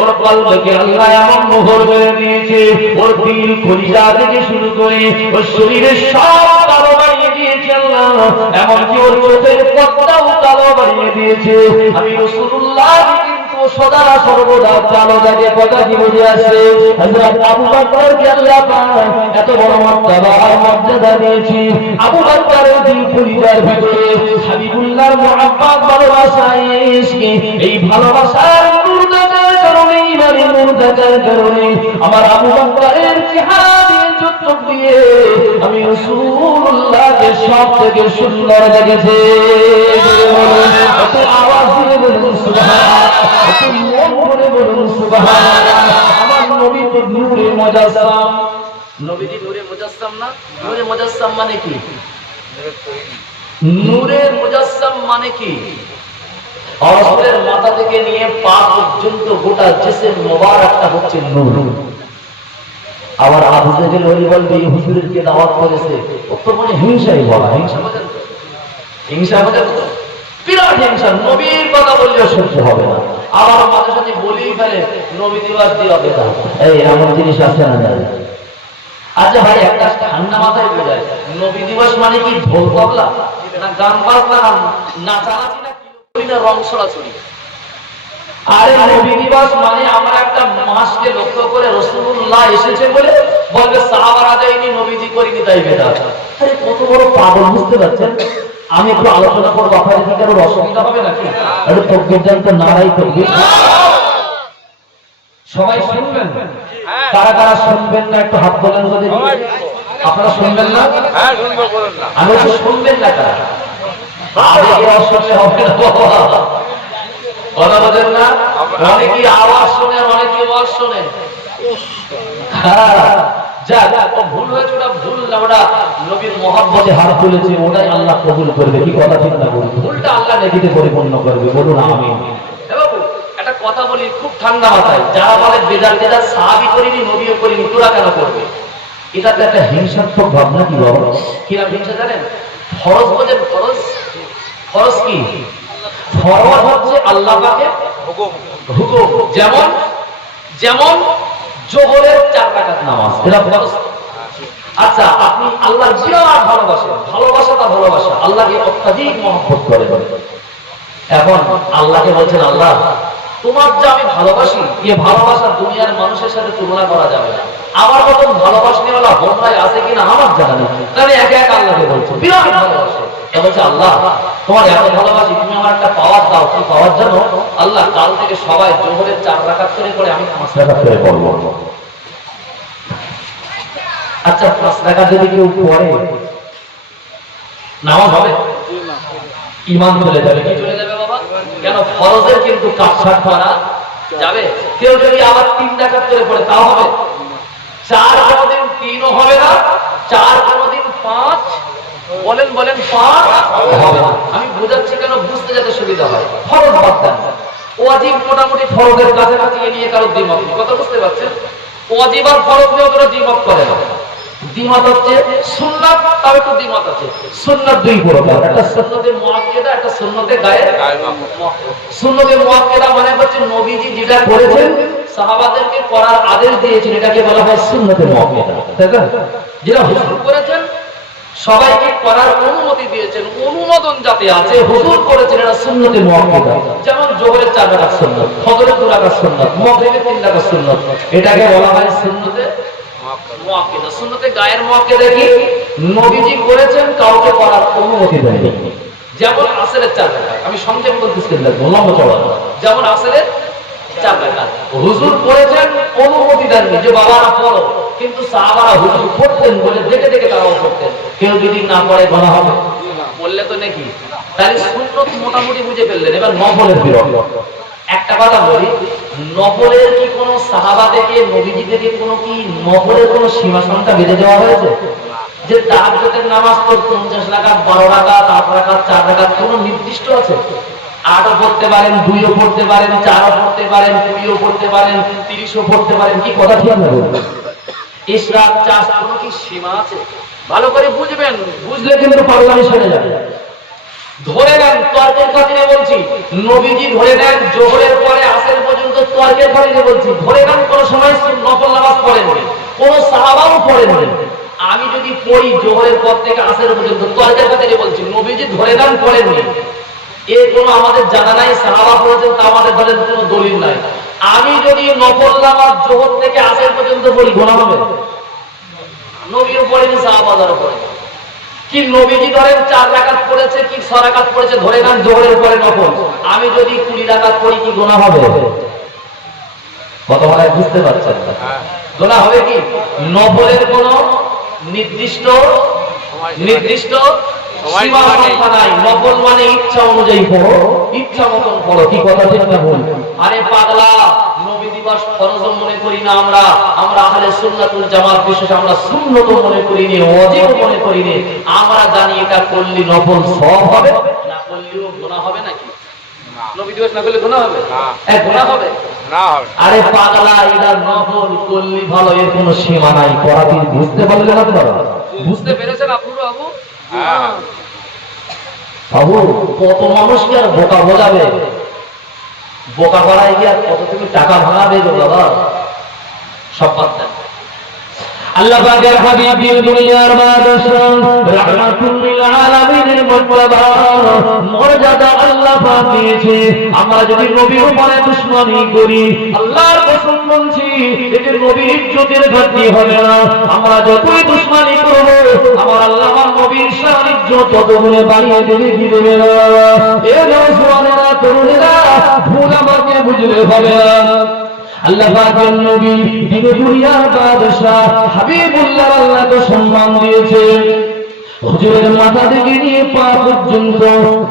ওর কলবকে আল্লাহ এমন মোহর করে দিয়েছে, ওর দিল কলিজা থেকে শুরু করে ওর শরীরের সব কালো বানিয়ে দিয়েছে আল্লাহ, এমনকি ওর চোখের পর্দাও কালো বানিয়ে দিয়েছে। আমি রাসূলুল্লাহ কিন্তু সদা সর্বদা কালো দাগে কথা কি বুঝে আসে। হযরত আবু বকরকে আল্লাহ পাক এত বড় মর্যাদা আর মর্যাদা দিয়েছে। আবু বকরের দিল কলিজার ভিতরে হাবিবুল্লাহর মুহাব্বত, ভালোবাসা, ইশক, এই ভালোবাসার নূর থাকার কারণে, ঈমানের নূর থাকার কারণে আমার আবু বকরের চেহারা দিয়ে, চোখ দিয়ে আমি রাসূলুল্লাহকে সব থেকে সুন্দর দেখেছি। এত আওয়াজ দিয়ে বলুন সুবহানাল্লাহ, এত মন ভরে বলুন সুবহানাল্লাহ। আমার নবী তো নূরে মুজাসসাম। নবীজি নূরে মুজাসসাম না? নূরে মুজাসসাম মানে কি? নূরে মুজাসসাম মানে কি? রাসূলের মাথা থেকে নিয়ে পা পর্যন্ত গোটা জিসম মোবারকটা হচ্ছে নূর। আবার আবু জাহেল ওই বলবে এই হুজুরকে দাওয়াত করেছে, ও তো মানে হিংসাই বলা। হিংসা বোঝেন তো? হিংসা বোঝেন তো? বিরাট হিংসা। নবীর কথা বললেও সহ্য হবে না, আবার মাঝে সাথে বলেই ফেলে নবী দিবস দিয়ে বেদা। এই এমন জিনিস আছে না জানি? আচ্ছা ভাই, একটা ঠান্ডা মাথায় বোঝায়, নবী দিবস মানে কি ঢোল তবলা না গান বাজনা নাচানাচি না কি না রং ছড়াছড়ি? আরে নবী দিবস মানে আমরা একটা মাসকে লক্ষ্য করে রাসূলুল্লাহ এসেছে বলে বলবে সাহাবারা যায়নি, নবীজি করিনি, তাই বেদাত। আরে কত বড় পাগল, বুঝতে পারছেন? আমি একটু আলোচনা করবো, আপনাদের কি কারোর অসুবিধা হবে নাকি? একটু তাকবীর দেন তো, নারায়ে তাকবীর। সবাই শুনবেন? কারা কারা শুনবেন না একটু হাত তোলেন তো দেখি। আপনারা শুনবেন না? হ্যাঁ শুনবো, বলুন না। আমি তো শুনবেন না কারা? আবেগে অশুনলে হবে না বাবা, কথা বোঝেন না? অনেকে আওয়াজ শোনে, অনেকে আওয়াজ শোনে। যা যা ভুল হয়েছে, ওটা ভুল না, ওটা নবীর মহব্বতে হাত তুলেছে, ওটাই আল্লাহ কবুল করবে। কি কথা ঠিক না বলুন? ভুলটা আল্লাহ নেকিতে পরিপূর্ণ করবে, বলুন আমিন। বাবু একটা কথা বলি খুব ঠান্ডা মাথায়, যারা বলে বেদাত বেদাত সাহাবী করিনি, নবীও করিনি, তোরা কেন করবে? এটা তো একটা হিংসাত্মক ভাবনা। কি বাবা, কিরকম হিংসা জানেন? ফরজ বোঝেন? ফরজ, ফরজ কি? ফরজ হচ্ছে আল্লাহ পাকের হুকুম। যেমন যেমন যোহরের 4 রাকাত নামাজ, এটা ফরজ। আচ্ছা আপনি আল্লাহর বিরাট ভালোবাসেন, ভালোবাসাটা ভালোবাসা, আল্লাহকে অত্যাধিক মহব্বত করেন। এখন আল্লাহকে বলছেন, আল্লাহ তোমার যে আমি ভালোবাসি, এই ভালোবাসা দুনিয়ার মানুষের সাথে তুলনা করা যাবে না। আমার মতন ভালোবাসনেওয়ালা হোমরাই আছে কিনা আমার জানা নেই। তাহলে একে একে আল্লাহকে বলছে বিরাট ভালোবাসে। বলছে আল্লাহ তোমার এত ভালোবাসি, তুমি আমার একটা পাওয়ার দাও। কি পাওয়ার জানো? আল্লাহ কাল থেকে সবাই যোহরের 4 রাকাত করে পড়ে, আমি 5 রাকাত করে পড়বো। আচ্ছা 5 রাকাত যদি কেউ পড়ে নামাজ হবে? ঈমান চলে যাবে। কি চলে যাবে বাবা? কেন ফরজের কিন্তু কাটছাট করা যাবে। কেউ যদি আবার 3 রাকাত করে পড়ে তাও হবে। 4 কোনদিন 3 ও হবে না, 4 কোনদিন 5, বলেন 5 হবে না। আমি বুঝাচ্ছি কেন, বুঝতে যাতে সুবিধা হয়। ফরজ বাদ দেন, ওয়াজিব মোটামুটি ফরজের কাছাকাছি নিয়ে কারো দ্বিমত, কথা বুঝতে পারছেন? ওয়াজিব আর ফরজ নিয়ে ওরা দ্বিমত করে না। দ্বিমত হচ্ছে সুন্নাত, তাও একটু দ্বিমত আছে। সুন্নাত দুই প্রকার, একটা সুন্নতে মুআক্কাদা, একটা সুন্নতে গায়ের। সুন্নতে মুআক্কাদা মানে হচ্ছে নবীজি যেটা করেছেন, সাহাবাদেরকে করার আদেশ দিয়েছেন, এটাকে বলা হয় সুন্নতে মুআক্কাদা, তাই না? যেটা হুজুর করেছেন, সবাইকে করার অনুমতি দিয়েছেন, অনুমোদন যাতে আছে, হুজুর করেছেন, এটা সুন্নতে মুআক্কাদা। যেমন যোহরের 4 রাকাত সুন্নাত, ফজরের 2 রাকাত সুন্নাত, মাগরিবের 3 রাকাত সুন্নাত, এটাকে বলা হয় সুন্নতে মুআক্কাদা। সুন্নতে গায়ের মুআক্কাদা কি? নবীজি করেছেন, কাউকে করার অনুমতি দেননি। যেমন আসরের 4 রাকাত, আমি সংক্ষেপ বলতেছি, লম্বা চওড়া। যেমন আসরের 4 রাকাত হুজুর করেছেন, অনুমতি দেননি যে বাবারা পড়ো, কিন্তু সাহাবারা হুজুর পড়তেন বলে দেখে দেখে তারাও পড়তেন। কেউ যদি না পড়ে গুনাহ হবে? বললে তো নাকি। তাহলে সুন্নত মোটামুটি বুঝে ফেললেন। এবার নফলের বিরত। একটা কথা বলি, নফলের কি কোনো সাহাবা থেকে, নবীজি থেকে কোনো কি নফলের কোনো সীমা সংখ্যা বেঁধে দেওয়া হয়েছে? যে তাহাজ্জুদের নামাজ তো 50 রাকাত, 12 রাকাত, 8 রাকাত, 4 রাকাত, কোনো নির্দিষ্ট আছে? 8ও পড়তে পারেন, 2ও পড়তে পারেন, 4ও পড়তে পারেন, 20ও পড়তে পারেন, 30ও পড়তে পারেন। কি কথা ঠিক না? ইশরাক চাষ কোনো কি সীমা আছে? ভালো করে বুঝবেন, বুঝলে কিন্তু পাগলামি সেরে যাবে। ধরে নেন, তর্কের খাতিরে বলছি, নবীজি ধরে নেন যোহরের পরে আসর পর্যন্ত, তর্কের খাতিরে বলছি, ধরে নেন কোন সময় নফল নামাজ পড়েননি, কোন সাহাবাও পড়েননি। আমি যদি পড়ি যোহরের পর থেকে আসর পর্যন্ত, তর্কের খাতিরে বলছি, নবীজি ধরে নেন পড়েননি, এর কোনো আমাদের জানা নাই, সাহাবা পড়েছেন তা আমাদের ধরে কোনো দলিল নাই। আমি যদি নফল নামাজ যোহর থেকে আসর পর্যন্ত পড়ি, গুনাহ হবে? নবীও পড়েনি, সাহাবাদারও পড়েনি। কি নবীজি ধরেন 4 রাকাত পড়েছে কি 6 রাকাত পড়েছে, ধরে নেন যোহরের পরে নফল, আমি যদি 20 রাকাত পড়ি, কি গুনাহ হবে? কত ভালো বুঝতে পারছেন? গুনাহ হবে কি? নফলের কোনো নির্দিষ্ট সীমা সংখ্যা নাই। নফল মানে ইচ্ছা অনুযায়ী পড়ো, ইচ্ছা মতন পড়ো। কি কথা ঠিক না ভুল? আরে পাগলা, নবী দিবস ফরজ মনে করি না আমরা, আমরা আহলে সুন্নাতুল জামাত বিশেষ আমরা সুন্নত মনে করি নি, ওয়াজিব মনে করি নি। আমরা জানি এটা করলে নফল সওয়াব হবে, না করলেও গুনাহ হবে নাকি? নবী দিবস না করলে গুনাহ হবে? গুনাহ হবে না। আরে পাগলা, এটা নফল করলে ভালো, এর কোনো সীমা নাই। পরাধীন বুঝতে পারলে না? বুঝতে পেরেছেন আপনারা? বাবু কত মানুষকে আর বোকা বোঝাবে? বোকা করাই গিয়ে আর কত তুমি টাকা ভাঙাবে গো বাবা? সব বাদ দেন। আল্লাহ পাকের হাবিব দুনিয়ার বাদশা রাহমাতুল লিল আলামিনের মুত্তাবা মর্যাদা আল্লাহ পাক দিয়েছে। আমরা যদি নবীর উপরে দুশমনি করি, আল্লাহর কসম বলছি, এতে নবীর ইজ্জতের ঘাটতি হবে না। আমরা যতই দুশমনি করব, আমার আল্লাহ আমার নবীর শান ইজ্জত তত গুণে বাড়িয়ে দেবে, কি দেবে না? এ নওজওয়ানেরা, তরুণেরা, ভুল আমাকে বুঝলে হবে না। আল্লাহ পাকের নবী দিনে দুনিয়ার বাদশা হাবিবুল্লাহ আল্লাহ তো সম্মান দিয়েছে। হুজুরের মাথা থেকে নিয়ে পা পর্যন্ত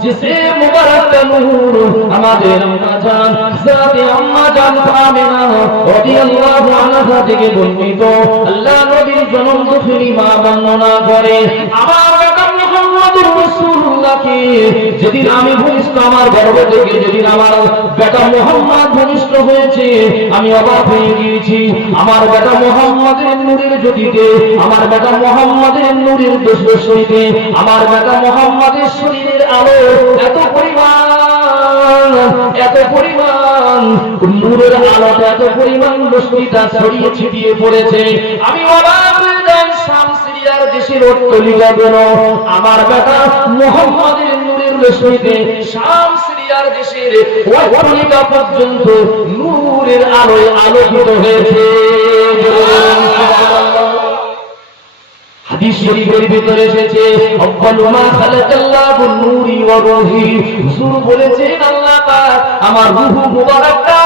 জিসে মুবারকটা নূর, আমাদের আম্মা জান হযরত আম্মা জান আমিনা রাদিয়াল্লাহু আনহা থেকে বর্ণিত। আল্লাহ নবীর জন্ম দুঃখী মা বর্ণনা করে, আমার বেটা মুহাম্মদুর রাসূলুল্লাহকে যেদিন আমি ভূমিষ্ঠ, আমার গর্ভ থেকে যেদিন আমার বেটা মুহাম্মদ ভূমিষ্ঠ হয়েছে, আমি অবাক হয়ে গিয়েছি। আমার বেটা মুহাম্মদের নূরের জ্যোতিতে, আমার বেটা মুহাম্মদের নূরের দোষে, আমার বেটা মুহাম্মদের শরীরের আলো এত পরিমাণ নূরের আলোটা এত পরিমাণ রশ্মিটা ছড়িয়ে ছিটিয়ে পড়েছে, আমি অবাক হয়ে যাই। শাম সিরিয়ার দেশের অট্টালিকা যেন আমার বেটা মুহাম্মদের নূরের রশ্মিতে শাম সিরিয়ার দেশের অট্টালিকা পর্যন্ত নূরের আলোয় আলোকিত হয়েছে। হাদিস শরীফের ভিতরে এসেছে, আব্বালু মা খালাকাল্লাহু নূরি ওয়া রূহি। হুজুর বলেছেন আল্লাহ পাক আমার রূহ মুবারাকটা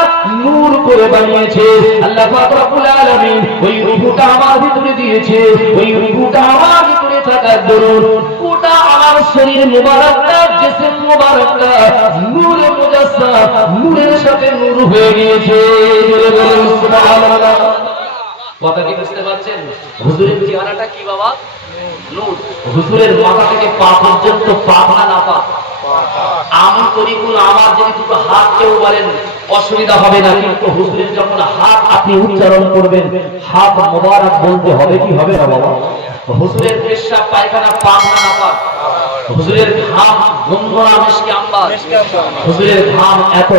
নূর করে বানিয়েছে আল্লাহ পাক রব্বুল আলামিন ওই রূহটা আমার ভিতরে দিয়েছে ওই রূহটা আমার ভিতরে থাকার দরুন গোটা আমার শরীর মুবারকটা জিসম মুবারকটা নূরে মুজাসসাম নূরের সাথে নূর হয়ে গিয়েছে জোরে বলুন সুবহানাল্লাহ কথা কি বুঝতে পারছেন হুজুরের চেহারাটা কি বাবা নূর হুজুরের মাথা থেকে পা পর্যন্ত পাক না পাক আমি তরিকুল আমার যদি দুটো হাত কেউ বলেন অসুবিধা হবে না কিন্তু হুজুরের যখন হাত আপনি উচ্চারণ করবেন হাত মোবারক বলতে হবে কি হবে না বাবা হুজুরের পেশাব পায়খানা পাক না পাক হুজুরের ঘাম গন্ধনা মিশকে আম্বার হুজুরের ঘাম এত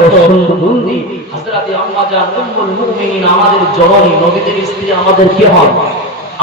সুগন্ধি হযরতে আম্মা জান উম্মুল মুমিনিন আমাদের জননী নবীদের স্ত্রী আমাদের কি হন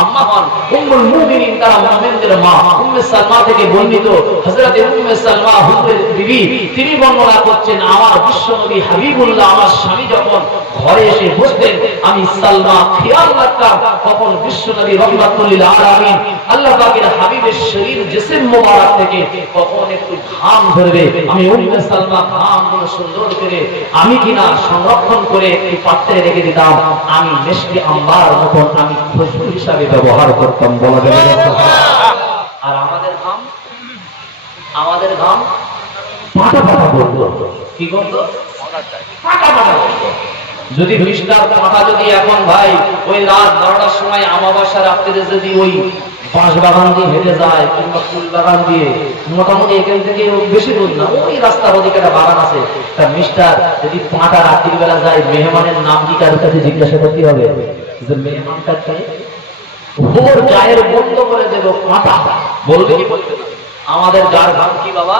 আম্মা হন উম্মুল মুমিনিন তারা মুমিনদের মা উম্মে সালমা থেকে বর্ণিত হযরতে উম্মে সালমা হুজুরের বিবি তিনি বর্ণনা করছেন আমার বিশ্বনবী হাবিবুল্লাহ আমার স্বামী যখন ঘরে এসে বসতেন আমি সালমা খেয়াল রাখতাম তখন বিশ্বনবী রাহমাতুল লিল আলামিন আল্লাহ পাকের হাবিবের শরীর জিসম মোবারক থেকে কখন একটু ঘাম ধরবে আমি উম্মে সালমা ঘামগুলো সুন্দর করে আমি কিনা সংরক্ষণ করে এই পাত্রে রেখে দিতাম আমি মিশকে আম্বার মতন আমি খুশবু হিসাবে ব্যবহার করতাম বলা যাবে আর আমাদের ঘাম পাটা পাটা বলতো কি বলতো পাটা পাটা বলতো যদি মিস্টার পাটা যদি এখন ভাই ওই রাত 12টার সময় আমাবাসা রাত্রিতে যদি ওই বাঁশ বাগান দিয়ে হেঁটে যায় কিংবা ফুল বাগান দিয়ে মোটামুটি এখান থেকে বেশি দূর না ওই রাস্তার ওদিকে একটা বাগান আছে তা মিস্টার যদি পাটা রাত্রিবেলা যায় মেহমানের নাম কি কারোর কাছে জিজ্ঞাসা করতে হবে যে মেহমানটা কে ওর গায়ের বন্ধ করে দেব পাটা বলবে কি বলবে না আমাদের গায়ের ঘাম কি বাবা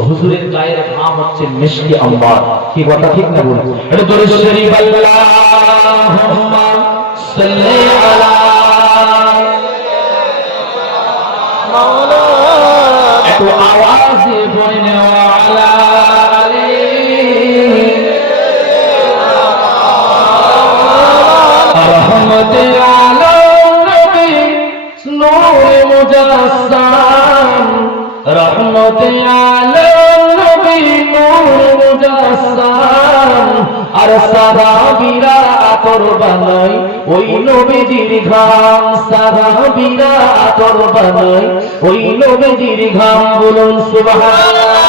হুজুরের গায়ের ঘাম হচ্ছে মিশকে আম্বার কি কথা ঠিক না বলবো এটা দরুদ শরীফ আল্লাহুম্মা সাল্লি আলা মাওলানা এত আওয়াজে বলেন আলা আলী রহমতে আলম নবী নূরে মুজাসসাম রহমতে আলম নবী নূর মুজাসসাম আর সাহাবীরা আতর বানাই ওই নবীজির ঘাম সাহাবীরা আতর বানাই ওই নবীজির ঘাম বলুন সুবহানাল্লাহ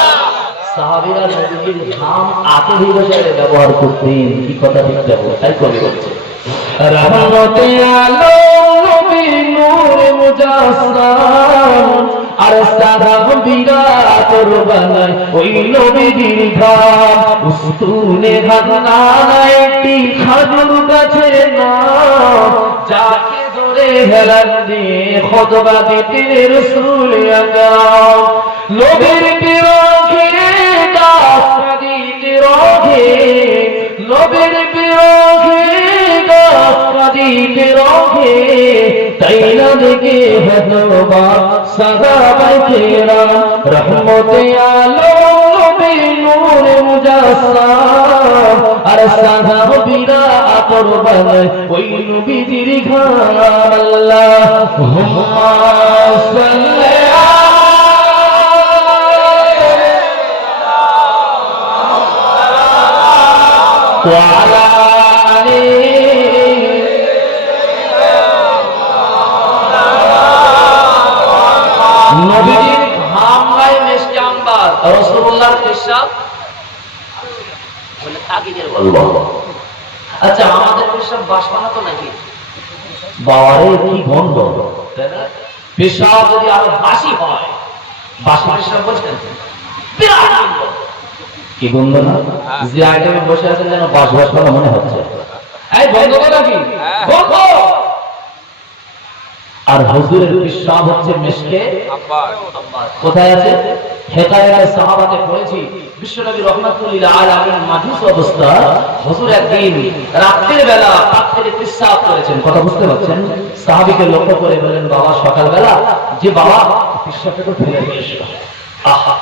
সাহাবীরা নবীজির ঘাম আতর হিসেবে ব্যবহার করতেন কি কথা ঠিক যাবো তাই কবি বলছে রহমতে আলম নবী নূর মুজাসসাম আর সাহাবীরা আতর বানাই ওই নবীজির ঘাম উস্তুনে ঘানা একটি খাজুর গাছের নাম যাকে ধরে হেলান দিয়ে খুতবা দিতেন রাসূল আকরাম নবীর বিরহে গাছ কাঁদিতে রহে নবীর বিরহে গাছ কাঁদিতে রহে তাই না দেখে হতবা সাহাবায়ে কেরাম রহমতে আলম নবী নূরে মুজাসসাম আর সাহাবীরা আতর বানাই ওই নবীজির ঘাম আল্লাহুম্মা সাল্লি আলা আলী নবীজির ঘাম গায়ে মিশকে আম্বার রাসূলুল্লাহর পেশাব বলে তাকিদের বলবো আচ্ছা আমাদের পেশাব বাসনা তো নাকি বাবারে কি গন্ধ তাই না পেশাব যদি আরো বাসি হয় বাসি পেশাব বলছেন বিরাট গন্ধ কি গন্ধ না যে আইটেমে বসে আছেন যেন বাস বাস করা মনে হচ্ছে এই বন্ধ করো কি বন্ধ আর হুজুরের পেশাব হচ্ছে মিশকে আম্বার কোথায় আছে হেকায়ায়ে সাহাবাতে পড়েছি বিশ্বনবী রাহমাতুল লিল আলামিন মাজুস অবস্থা হুজুর একদিন রাতের বেলা পাত্রে পেশাব করেছেন কথা বুঝতে পারছেন সাহাবীকে লক্ষ্য করে বলেন বাবা সকালবেলা যে বাবা পেশাবটা তো ফেলে দিয়েছিল আহা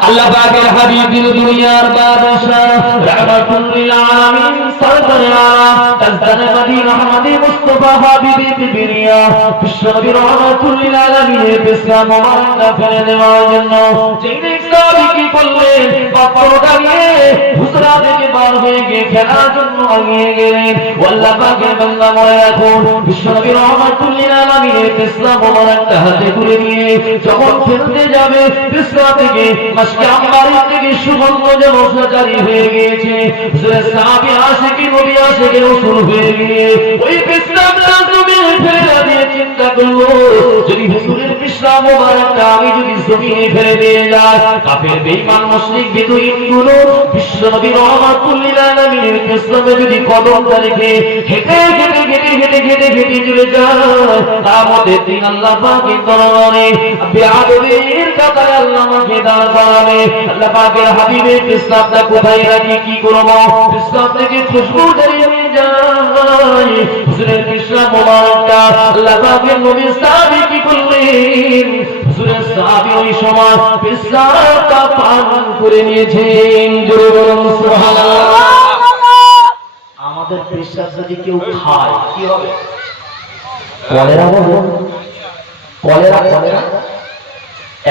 আল্লাহ পাকের হাবিব দুনিয়ার বাদশা রাহমাতুল লিল আলামিন সরদার আলম তাজদার মদিনা আহমদে মুস্তাফা হাবিবে বিবিরিয়া বিশ্বনবী রাহমাতুল লিল আলামিনের পেশাব মোবারক ফেলে দেওয়ার জন্য যিনি সাহাবী কি করলেন পাত্রটা নিয়ে হুজরা থেকে বার হয়ে গিয়ে খেলার জন্য এগিয়ে গেলেন। আল্লাহ পাকের বান্দা মনে রাখো, বিশ্বনবী রাহমাতুল লিল আলামিনের পিছলা মোবারকটা হাতে তুলে নিয়ে যখন খেলতে যাবে, পিছলা থেকে মশকে আম্বারের থেকে সুগন্ধ যেন জারি হয়ে গিয়েছে। হুজুরের সাহাবী আশিকি নবী আশিকি রাসূল হয়ে গিয়ে ওই পিছলাটা জমিনে ফেলে দিয়ে চিন্তা করলো, যদি হুজুরের পিছলা মোবারকটা আমি যদি জমিনে ফেলে দিয়ে যাই, কাফের বেঈমান মুশরিক বিদুইনগুলো বিশ্বনবী রাহমাতুল লিল আলামিনের পিছলাতে যদি কদমটা রেখে হেঁটে হেঁটে হেঁটে হেঁটে হেঁটে হেঁটে চলে যায়, কিয়ামতের দিন আল্লাহ পাকের দরবারে বেয়াদবির কাতারে আল্লাহ আমাকে দাঁড় করাবে। আল্লাহ পাকের হাবিবের পিছলাটা কোথায় রাখি, কি করব? পিছলা থেকে খুশবু বেরিয়ে যায়, হুজুরের পিছলা মোবারকটা আল্লাহ পাকের নবী সাহাবী কি করলেন? হুজুরের সাহাবী ওই সময় পিছলাটা পান করে নিয়েছেন। জোরে বলুন সুবহানাল্লাহ। আমাদের পেশাব যদি কেউ খায় কি হবে? কলেরা হবে। কলেরা কলেরা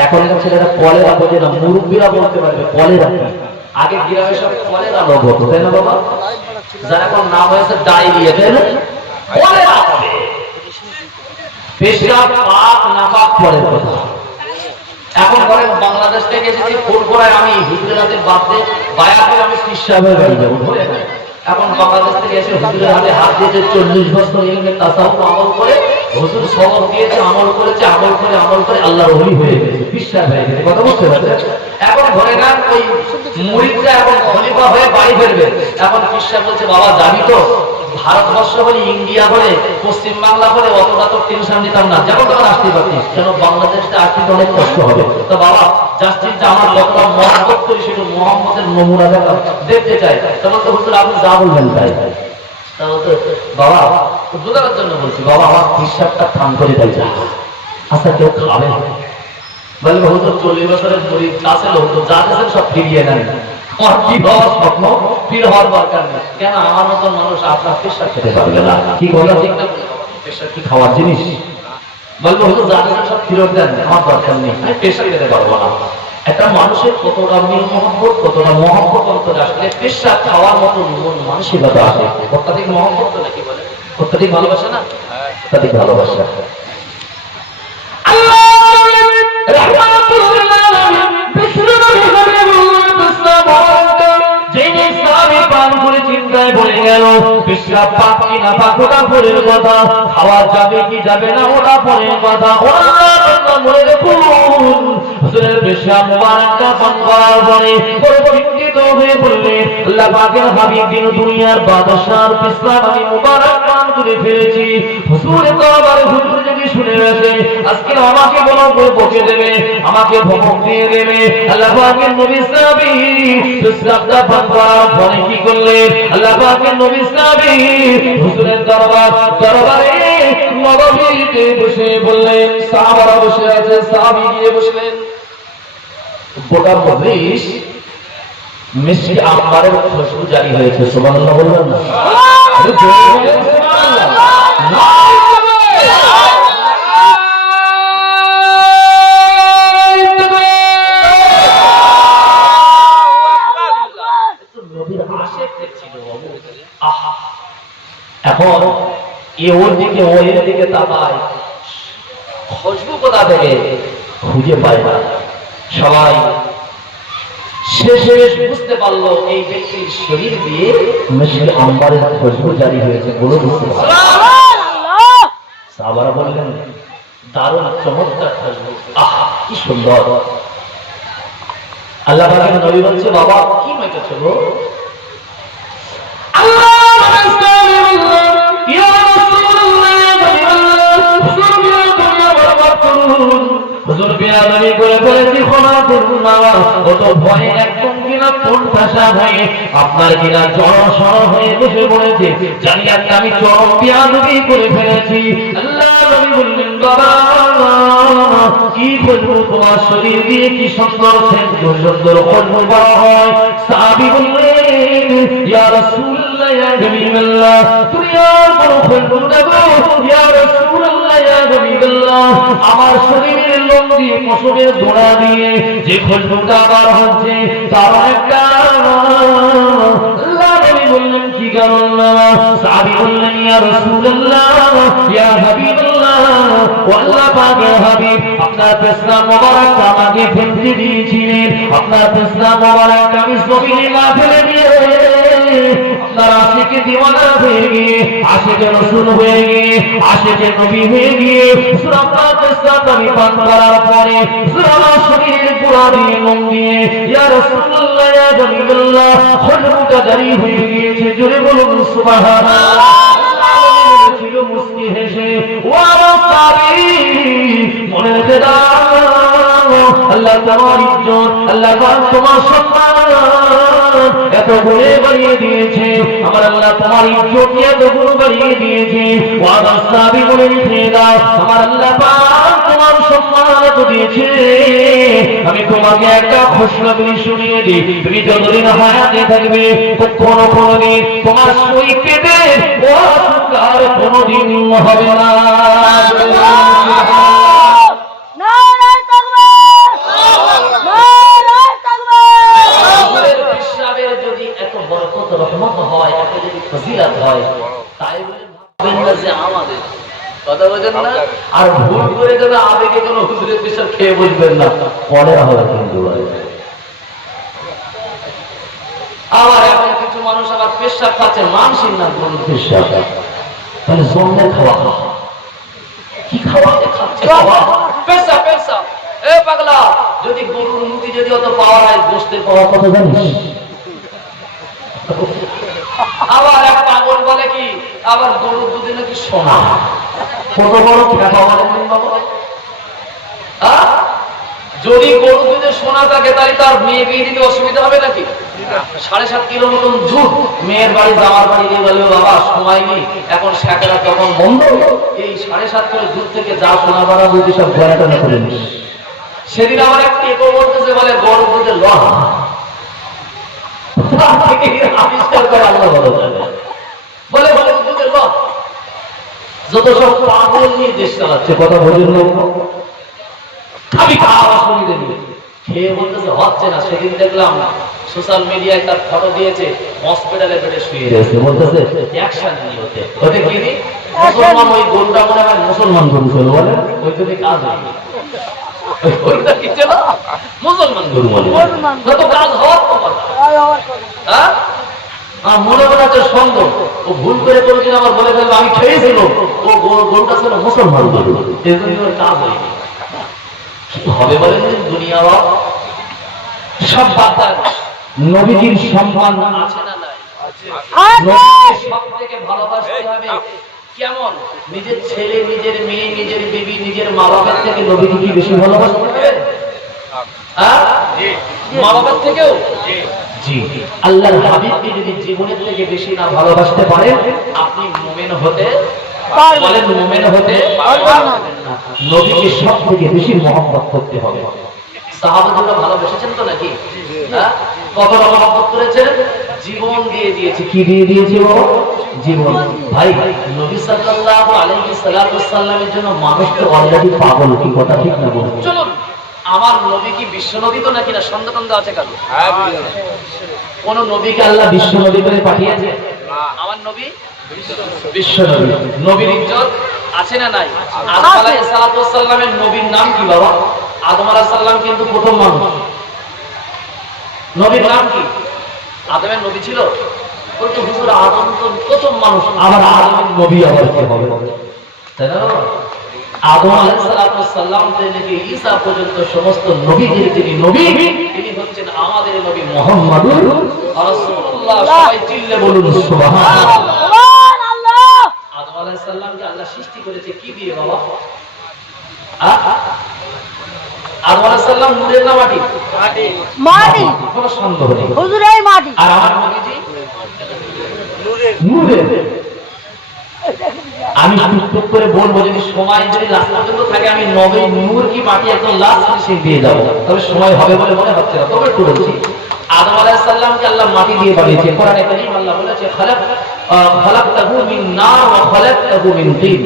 এখনকার ছেলেরা কলেরা বোঝে না, মুরব্বীরা বলতে পারবে কলেরা কি। আগে গ্রামে সব কলেরা রোগ হতো, তাই না বাবা? যার এখন নাম হয়েছে ডায়রিয়া, তাই না? কলেরা হবে। পেশাব পাক নাপাক পরের কথা। এখন পরে বাংলাদেশ থেকে এসেছি, ফোন করায় আমি হুজুরের হাতে বাদ দিয়ে বায়া করে আমি পেশাবের বাড়ি যাবো, ধরে না। এখন বাংলাদেশ থেকে এসে হুজুরের হাতে হাত দিয়েছে, 40 বছর ইলমে তাসাউফ আমল করে হুজুর সবক দিয়েছে, আমল করেছে, আমল করে আল্লাহর ওলি হয়ে গেছে, বিশ্বাস হয়ে গেছে। কথা বুঝতে পারছেন? এখন ধরে না ওই মুরিদরা এখন খলিফা হয়ে বাড়ি ফিরবে। এখন বিশ্বাস বলছে, বাবা যাবি তো? ভারতবর্ষ বলে, ইন্ডিয়া বলে, পশ্চিম বাংলা বলে অতটা তো টেনশন নিতাম না, যেমন তখন আসতে পারতিস, কেন বাংলাদেশটা আসতে অনেক কষ্ট হবে। তো বাবা যাচ্ছি, যে আমার যতটা মহব্বত করি সেটা মোহাম্মদের নমুনা দেখতে চাই। তখন তো হুজুর আপনি যা বলবেন তাই। বাবা বোঝানোর জন্য বলছি, বাবা আমার হিসাবটা থাম করে দেয়। আচ্ছা কেউ খাবে বলবে, হুজুর 40 বছরের মুরিদ আছে, হুজুর যা দিয়েছেন সব ফিরিয়ে নেন। আমার কি হওয়ার স্বপ্ন, ফির হওয়ার দরকার নেই। কেন আমার মতন মানুষ আপনার পেশাব খেতে পারবে না? কি বলা ঠিক না? পেশাব কি খাওয়ার জিনিস? বলবো হুজুর যা দিয়েছেন সব ফিরত দেন, আমার দরকার নেই, আমি পেশাব খেতে পারবো না। একটা মানুষের কতটা মিল মহব্বত, কতটা মহব্বত অন্তরে আসলে পেশাব খাওয়ার মতো মন মানসিকতা আসে। অত্যাধিক মহব্বত তো নাকি বলে, অত্যাধিক ভালোবাসা না, অত্যাধিক ভালোবাসা। চিন্তায় পড়ে গেল, পেশাব পাক কি না পাক ওটা পরের কথা, খাওয়া যাবে কি যাবে না ওটা পরের কথা। মনে রাখুন, হুজুরের পেশাব মোবারকটা পান করার পরে বড় চিন্তিত হয়ে পড়লেন, আল্লাহ পাকের হাবিব দিন দুনিয়ার বাদশার পেশাব আমি মোবারক পান করে ফেলেছি। হুজুরের দরবারে হুজুর যদি শুনে গেছে, আজকে আমাকে বলো বকে দেবে, আমাকে ধমক দিয়ে দেবে। আল্লাহ পাকের নবী সাহাবী পেশাবটা পান করার পরে কি করলেন? আল্লাহ পাকের নবী সাহাবী হুজুরের দরবারে নববীতে বসে বললেন, সাহাবারা বসে আছে, সাহাবী গিয়ে বসলেন। গোটা মজলিস মিষ্টি আম্বারের খুশবু জারি হয়েছে। সুবহানাল্লাহ বললেন না? এখন এ ওর দিকে ও এর দিকে তাকায়, খুশবু কোথা থেকে খুঁজে পায় না। সবাই শেষে বুঝতে পারলো এই ব্যক্তির শরীর দিয়ে মিষ্টি আম্বারের খুশবু জারি হয়েছে। বলে বুঝতে পারলো। সাহাবারা বললেন, দারুণ চমৎকার খুশবু, আহা কি সুন্দর। আল্লাহ পাকের নবী বলছে, বাবা কি মেখেছো গো? হুজুর বিয়াদবি করে বলেছি, ক্ষমা করুন বাবা, ও তো ভয়ে একদম কিনা কোণঠাসা হয়ে আপনার কিনা জড়সড় হয়ে বসে পড়েছে, জানি একটা আমি চরম বিয়াদবি করে ফেলেছি। আল্লাহ নবী বললেন, বাবা কি বলবো, তোমার শরীর দিয়ে কি সুন্দর সুন্দর খুশবু বার হয়। সাহাবী বললেন, ইয়া রাসূলুল্লাহ ইয়া হাবিবাল্লাহ, তুমি আর বড় খুশবু দেবো। ইয়া রাসূলুল্লাহ ইয়া হাবিবাল্লাহ, আমার শরীরের লোম দিয়ে পশমের গোড়া দিয়ে যে খুশবুটা বার হচ্ছে তার একটা রাসূলুল্লাহ ইয়া হাবিবাল্লাহ ও আল্লাহ পাকের হাবিব আপনার পেশনা মোবারক আমাকে ফেলে দিয়েছিলেন আপনার পেশনা মোবারক আমি জমিনে না ফেলে দিয়ে আপনার আশিকে দিওয়ানা হয়ে গিয়ে আশিকে রাসূল হয়ে গিয়ে আশিকে নবী হয়ে গিয়ে আপনার পেশনা আমি পান করার পরে আমার শরীরের পুরা দিয়ে মন দিয়ে ইয়া রাসূলুল্লাহ ইয়া হাবিবাল্লাহ খুলুটা জারি হয়ে গিয়েছে জোরে বলুন সুবহানাল্লাহ ছিল মুস্কি হেসে ওয়া রাসাবি মনে রেখে দাও আল্লাহ তোমার ইজ্জত আল্লাহ তোমার সম্মান এত গুণে বাড়িয়ে দিয়েছে আমার আল্লাহ তোমার ইজ্জত এত গুণ বাড়িয়ে দিয়েছে ওয়া রাসাবি মনে রেখে দাও আমার আল্লাহ পাক তোমার সম্মান এত দিয়েছে আমি তোমাকে একটা খুশখবরি শুনিয়ে দিই তুমি যতদিন হায়াতে থাকবে কখনো কোনোদিন তোমার সই পেতে ও সুকার কোনোদিন হবে না নারায়ে তাকবীর নারায়ে তাকবীর ইসলামের যদি এত বরকত রহমত হয় এত যদি ফজিলত হয় তাই বলে ভাববেন না যে আমাদের কথা বলেন না আর ভুল করে যেন আবেগে কোনো হুজুরের পেশাব খেয়ে বলবেন না পরে হবে কিন্তু আবার এখন কিছু মানুষ আবার পেশাব খাচ্ছে মানসিক না কোন পেশাব তাহলে জন্মের খাওয়া কি খাওয়াতে খাচ্ছে পেশাব পেশাব এ পাগলা যদি গরুর মুখে যদি অত পাওয়ার হয় গোশতের পাওয়ার কথা জানিস আবার এক পাগল বলে কি আবার গরুর দুধে নাকি সোনা কত বড় খেপা বলেন বাবা যদি গরুর দুধে সোনা থাকে তাহলে তার মেয়ে বিয়ে দিতে অসুবিধা হবে নাকি 7.5 কিলো মতন দুধ মেয়ের বাড়ি যাওয়ার বাড়ি দিয়ে বলবে বাবা সময় নেই এখন শাকেরা তখন বন্ধ এই 7.5 কিলো দুধ থেকে যা সোনা বাড়া বুঝি সব ঘোরাটানা করে নিস সেদিন আমার এক টেকো বলতেছে বলে গরুর দুধে লহ আবিষ্কার করে আল্লাহ বলে বলে বলে দুধের লহ যত সব পাগল নিয়ে দেশ চালাচ্ছে কথা বোঝেন লোক আমি খাওয়া শুনি দেবো খেয়ে বলতেছে হচ্ছে না সেদিন দেখলাম সোশ্যাল মিডিয়ায় তার ফটো দিয়েছে হসপিটালে বেডে শুয়ে রয়েছে বলতেছে অ্যাকশন নিয়ে হতে ওতে কি নি মুসলমান ওই গরুটা মনে হয় মুসলমান গরু ছিল বলে ওই যদি কাজ হয় ওইটা কি ছিল মুসলমান গরু বলে তো কাজ হওয়ার কথা হ্যাঁ মনে মনে হচ্ছে সন্দেহ ও ভুল করে কোনোদিন আমার বলে ফেলবে আমি খেয়েছিল ও গরুটা ছিল মুসলমান গরু এই জন্য কাজ হয়নি হবে বলেন দুনিয়া সব বাদ নবীজির সম্মান আছে না নাই নবীকে সবথেকে ভালোবাসতে হবে কেমন নিজের ছেলে নিজের মেয়ে নিজের বিবি নিজের মা বাবার থেকে নবীকে কি বেশি ভালোবাসতে হবে হ্যাঁ মা বাবার থেকেও জি আল্লাহর হাবিবকে যদি জীবনের থেকে বেশি না ভালোবাসতে পারেন আপনি মুমিন হতে বলেন মুমিন হতে পারবেন না নবীকে সবথেকে বেশি মহব্বত করতে হবে সাহাবারা ভালোবেসেছেন তো নাকি হ্যাঁ কতটা মহব্বত করেছেন জীবন দিয়ে দিয়েছে কি দিয়ে দিয়েছে বাবা জীবন ভাই নবী সাল্লাল্লাহু আলাইহি সাল্লামের জন্য মানুষ তো অলরেডি পাগল কি কথা ঠিক না বলুন চলুন আমার নবী কি বিশ্ব নবী তো নাকি না সন্দেহ আছে কারো কোন নবীকে আল্লাহ বিশ্ব নবী করে পাঠিয়েছে আমার নবী বিশ্ব নবী নবীর ইজ্জত আছে না নাই আদম আলাইহিস সালামের নবীর নাম কি বাবা আদম আলাইহিস সালাম কিন্তু প্রথম মানুষ নবীর নাম কি আদমের নবী ছিল বলতে হুজুর আদম তো প্রথম মানুষ আবার আদমের নবী আবার কি হবে তাই না আদম আলাইহিস সালাম থেকে ঈসা পর্যন্ত সমস্ত নবীদের যিনি নবী তিনি হচ্ছেন আমাদের নবী মুহাম্মদুর রাসূলুল্লাহ সবাই চিল্লে বলুন সুবহানাল্লাহ আদম আলাইহিস সালামকে আল্লাহ সৃষ্টি করেছে কি দিয়ে বাবা আদম আলাইহিস সালাম নূরের না মাটি মাটি কোনো সন্দেহ নেই হুজুর এই মাটি আর আমার নবীজি নূরের আমি টুকটুক করে বলবো যদি সময় যদি লাস্ট পর্যন্ত থাকে আমি নবী নূর কি মাটি একদম লাস্ট শেষে দিয়ে যাবো তবে সময় হবে বলে মনে হচ্ছে না তবে একটু বলছি আদম আলাইহিস সালামকে আল্লাহ মাটি দিয়ে বানিয়েছে কোরআনে কারীম আল্লাহ বলেছে খালাকতাহু মিন নার ওয়া খালাকতাহু মিন তিন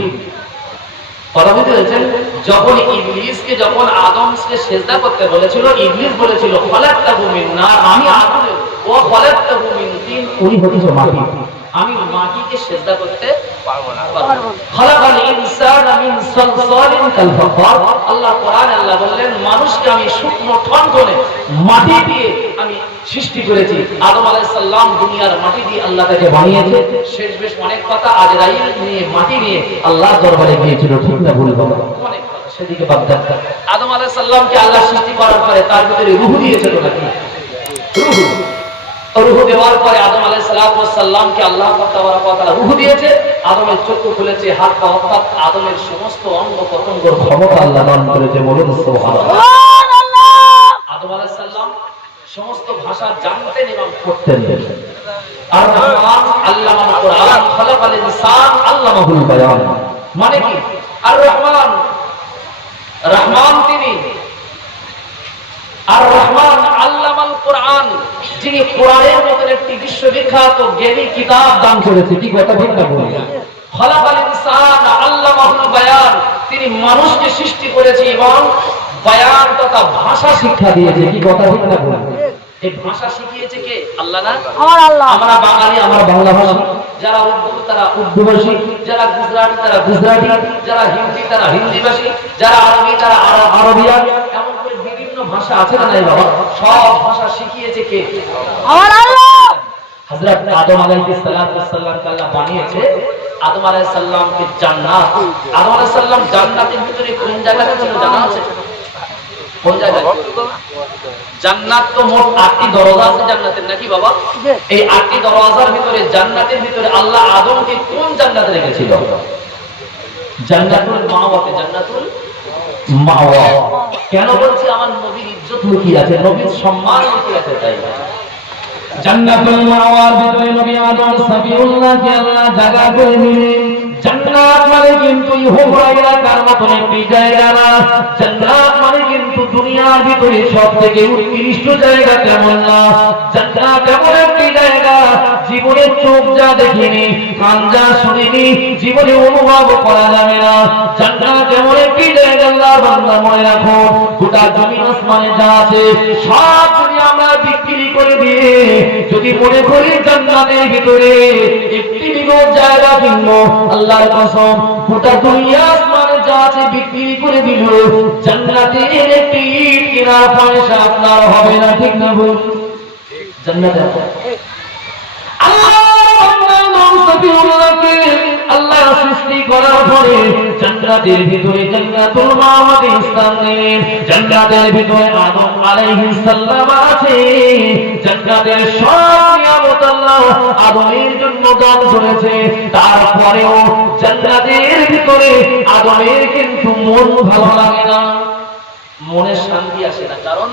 কথা বুঝতে পেরেছেন যখন ইবলিসকে যখন আদমকে সিজদা করতে বলেছিল ইবলিস বলেছিল খালাকতাহু মিন নার আমি আগুন ওয়া খালাকতাহু মিন তিন উনি হচ্ছে মাটি আমি মাটিকে সেজদা করতে পারবো না। পারবো না। খালাকাল ইনসানা মিন সালসালিন কাল ফাখার, আল্লাহ কোরআনে আল্লাহ বললেন মানুষকে আমি শুকনো ঠনঠনে মাটি দিয়ে আমি সৃষ্টি করেছি। আদম আলাইহিস সালাম দুনিয়ার মাটি দিয়ে আল্লাহ তাকে বানিয়েছে। শেষ বেশ অনেক কথা আজরাইল নিয়ে মাটি নিয়ে আল্লাহর দরবারে গিয়েছিল, ঠিক না ভুল বাবা? অনেক কথা সেদিকে বাদ দেন। আদম আলাইহিস সালামকে আল্লাহ সৃষ্টি করার পরে তার ভিতরে রূহ দিয়েছিল নাকি? রূহ দেওয়ার পরে আদম আলাইহিস সালামকে আল্লাহ তাবারক ওয়া তাআলা রূহ দিয়েছে। আদমের চক্ষু খুলেছে, হাত পা, অর্থাৎ আদমের সমস্ত অঙ্গ প্রত্যঙ্গের ক্ষমতা আল্লাহ দান করেছে, বলুন সুবহানাল্লাহ। আদম আলাইহিস সালাম সমস্ত ভাষা জানতেন এবং পড়তেন। আর রহমান আল্লামাল কোরআন, খালাকাল ইনসান আল্লামাহুল বায়ান। মানে কি? আর রহমান, রহমান তিনি, আর রহমান আল্লামাল কোরআন, যিনি কোরআনের মতো একটি বিশ্ববিখ্যাত জ্ঞানী কিতাব দান করেছে। কি কথা ঠিক না বলি? খালাকাল ইনসান আল্লামাহুল বায়ান, তিনি মানুষকে সৃষ্টি করেছে এবং বায়ান তথা ভাষা শিক্ষা দিয়েছে। কি কথা ঠিক না বলি? এই ভাষা শিখিয়েছে কে? আল্লাহ না? আমার আল্লাহ। আমরা বাঙালি, আমরা বাংলা ভাষী, যারা উর্দু তারা উর্দু ভাষী, যারা গুজরাটি তারা গুজরাটি, যারা হিন্দি তারা হিন্দি ভাষী, যারা আরবি তারা আরবিয়া। এমন করে বিভিন্ন ভাষা আছে না নাই বাবা? সব ভাষা শিখিয়েছে কে? আমার আল্লাহ। হযরত আদম আলাইহিস সালামকে আল্লাহ বানিয়েছে। আদম আলাইহিস সালামকে জান্নাত, আদম আলাইহিস সালাম জান্নাতের ভিতরে কোন জায়গাটা ছিল জানা আছে? কোন জায়গা? জান্নাত তো মোট 8টি দরজা আছে জান্নাতের, নাকি বাবা? এই 8টি দরজার ভিতরে জান্নাতের ভিতরে আল্লাহ আদমকে কোন জান্নাতে রেখেছিল? জান্নাতুল মাওয়াতে, জান্নাতুল মাওয়া। কেন বলছি? আমার নবীর ইজ্জত লুকিয়ে আছে, নবীর সম্মান লুকিয়ে আছে, তাই জান্নাতুল মাওয়ার ভিতরে নবী আদম সাবিউল্লাহকে আল্লাহ জায়গা করে দিলেন। জান্নাত মানে কিন্তু ইহুরা এলাকার মতো একটি জায়গা না। জান্নাত মানে কিন্তু দুনিয়ার ভিতরে সবথেকে উৎকৃষ্ট জায়গা তেমন না। জান্নাত এমন একটি জায়গা জীবনে চোখ যা দেখিনি, কান যা শুনিনি, জীবনে অনুভব করা যাবে না। জান্নাত এমন একটি জায়গা, আল্লাহর বান্দা মনে রাখো, গোটা জমিন আসমানে যা আছে সব যদি আমরা বিক্রি করে দিয়ে যদি মনে করি জান্নাতের ভিতরে একটি বিগত জায়গা কিনবো, আল্লাহর কসম গোটা দুনিয়া আসমানে যা আছে বিক্রি করে দিল, জান্নাতের একটি ইট কেনার পয়সা আপনার হবে না, ঠিক না বল? জান্নাতে আল্লাহ সৃষ্টি করার পরে জান্নাতের ভিতরে জান্নাতুল মাওয়াতে স্থান দিলেন। জান্নাতের ভিতরে আদম আলাইহিস সালাম আছে। জান্নাতের সব নিয়ামত আল্লাহ আদমের জন্য দান করেছে। তারপরেও জান্নাতের ভিতরে আদমের কিন্তু মন ভালো লাগে না, মনে শান্তি আসে না। কারণ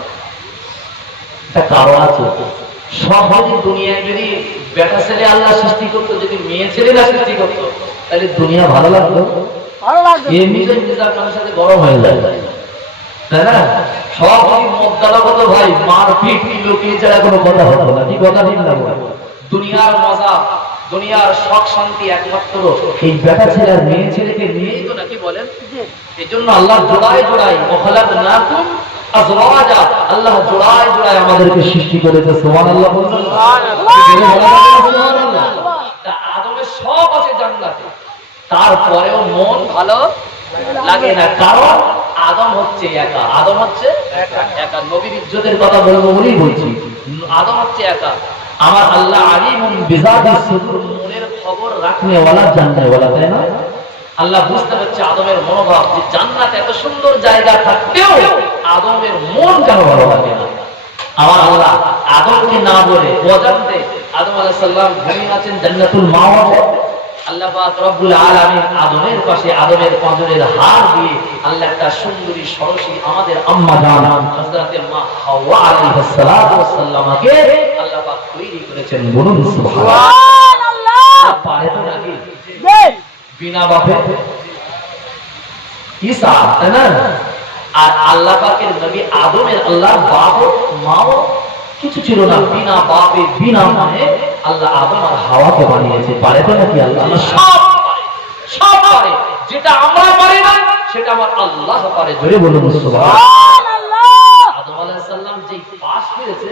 একটা কারণ আছে। সব দুনিয়ায় যদি বেটা ছেলে আল্লাহ সৃষ্টি করতো, যদি মেয়ে ছেলেরা সৃষ্টি করতো, তাহলে দুনিয়া ভালো লাগতো? ভালো লাগবে। এমনিতে আপনার সাথে গরম হয়ে যায়, তাই না? সব মদ্দালাগত ভাই মারপিট লোকে ছাড়া কোনো কথা হতো না। কি কথা ঠিক না? দুনিয়ার মজা, দুনিয়ার শখ শান্তি একমাত্র এই বেটা ছেলে আর মেয়ে ছেলেকে নিয়েই তো, নাকি বলেন? এই জন্য আল্লাহ জোড়ায় জোড়ায় ওয়াখালাকনাকুম আজওয়াজা, আল্লাহ জোড়ায় জোড়ায় আমাদেরকে সৃষ্টি করেছে। সুবহানাল্লাহ বলুন। সুবহানাল্লাহ। তা আদমের সব আছে জান্নাতে, তারপরেও মন ভালো লাগে না। কারণ আদম হচ্ছে একা। আদম হচ্ছে একা। নবীর ইজ্জতের কথা বলবো বলেই বলছি, আদম হচ্ছে একা। আমার আল্লাহ আলিমুন বিযাতিস সুদূর, মনের খবর রাখনেওয়ালা জাননেওয়ালা, তাই না? আল্লাহ বুঝতে পারছে আদমের মনোভাব, যে জান্নাত এত সুন্দর জায়গা থাকতেও আদমের মন কেন ভালো লাগে না। আমার আল্লাহ আদমকে না বলে অজান্তে আদম আলাইহিস সালাম ঘুমিয়ে আছেন জান্নাতুল মাওয়াতে। আল্লাহ পাক রব্বুল আলামিন আদমের পাশে আদমের পাঁজরের হাড় দিয়ে আল্লাহ একটা সুন্দরী সরসী আমাদের আম্মা জান হযরতে মা হাওয়া আলাইহিস সালামকে আল্লাহ পাক তৈরি করেছেন। বলুন সুবহানাল্লাহ। পারে তো নাকি বিনা বাপে ঈসা, তাই না? আর আল্লাহ পাকের নবী আদমের আল্লাহর বাপ মাও কিছু ছিল না, বিনা বাপে বিনা মায়ে আল্লাহ আদম আর হাওয়াকে বানিয়েছে। পারে তো নাকি? আল্লাহ সব পারে, সব পারে। যেটা আমরা পারি না সেটা আমার আল্লাহ পারে। জোরে বলুন সুবহানাল্লাহ। আদম আলাইহিস সালাম যেই পাশ ফিরেছে,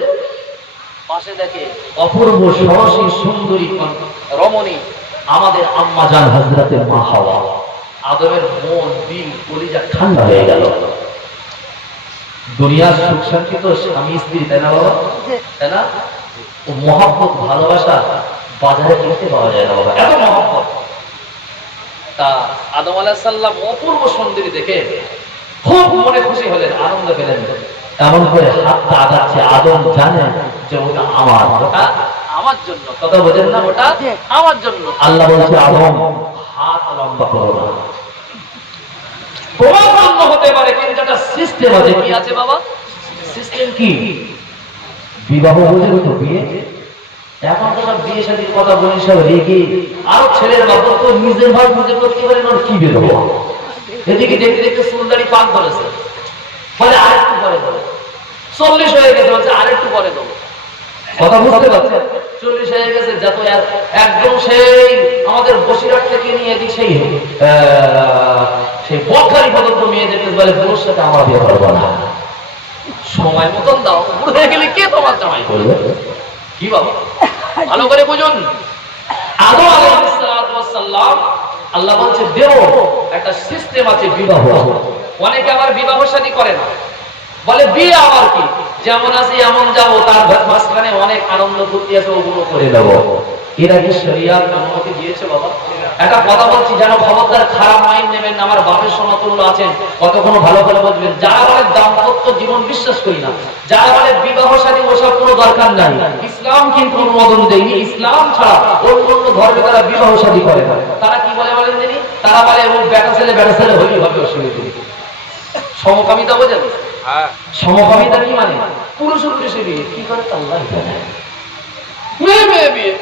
পাশে দেখে অপূর্ব সরসী সুন্দরী রমণী আমাদের আম্মা জান হযরতে মা হাওয়া। আদমের মন দিল কলিজা ঠান্ডা হয়ে গেল। দুনিয়ার সুখ শান্তি তো স্বামী স্ত্রী, তাই না বাবা? তাই না? ও মহব্বত ভালোবাসা বাজারে কিনতে পাওয়া যায় না বাবা, এত মহব্বত। তা আদম আলাইহিস সালাম অপূর্ব সুন্দরী দেখে খুব মনে খুশি হলেন, আনন্দ পেলেন। এমন করে হাতটা আগাচ্ছে, আদম জানে যে ওটা আমার, ওটা আমার জন্য। কথা বোঝেন না? ওটা আমার জন্য। আল্লাহ বলছে আদম হাত লম্বা করো না। তোমার জন্য হতে পারে, কিন্তু একটা সিস্টেম আছে। কি আছে বাবা? সিস্টেম কি? বিবাহ বোঝেন তো? বিয়ে এখন তো সব বিয়ে শাদীর কথা বলি সব রেগে, আরো ছেলের বাবা তো নিজের ভাই বুঝে করতে পারে না, কি বেরোবো। এদিকে দেখতে দেখতে চুলদাড়ি পাক ধরেছে, বলে আরেকটু পরে দেবো। 40 হয়ে গেছে, বলছে আরেকটু পরে দেবো। কথা বুঝতে পারছেন? 40 হয়ে গেছে, যত একদম সেই আমাদের বসিরহাট থেকে নিয়ে এদিক সেই বকখালি পর্যন্ত মেয়েদের বলে বুড়োর সাথে আমার বিয়ে করবো না, সময় মতন দাও। বুড়ো হয়ে গেলে কে তোমার জামাই করবে? কি বাবা ভালো করে বুঝুন। আদম আলাইহিস সালাম আল্লাহ বলছে দেব, একটা সিস্টেম আছে বিবাহ। অনেকে আবার বিবাহ শাদী করে না, বলে বিয়ে আবার কি, যেমন আছে এমন যাবো, তার মাঝখানে অনেক আনন্দ ফুর্তি আছে, ওগুলো করে দেবো। এরা কি শরিয়াত অনুমতি দিয়েছে বাবা? একটা কথা বলছি, যেন খবরদার খারাপ মাইন্ড নেবেন না। আমার বাপের সমতুল্য আছেন, কতক্ষণ ভালো করে বলবেন। যারা বলে দাম্পত্য জীবন বিশ্বাস করি না, যারা বলে বিবাহ শাদী ওসব কোনো দরকার নাই, ইসলাম কিন্তু অনুমোদন দেয়নি। ইসলাম ছাড়া অন্য অন্য ধর্মে তারা বিবাহ শাদী করে না। তারা কি বলে বলেন তিনি? তারা বলে এবং বেটা ছেলে হলেই হবে, অসুবিধা নেই। সমকামিতা বোঝেন? সমকামিতা কি মানে? পুরুষ পুরুষে বিয়ে কি করে আল্লাহ জানে, মেয়ে বিয়ে।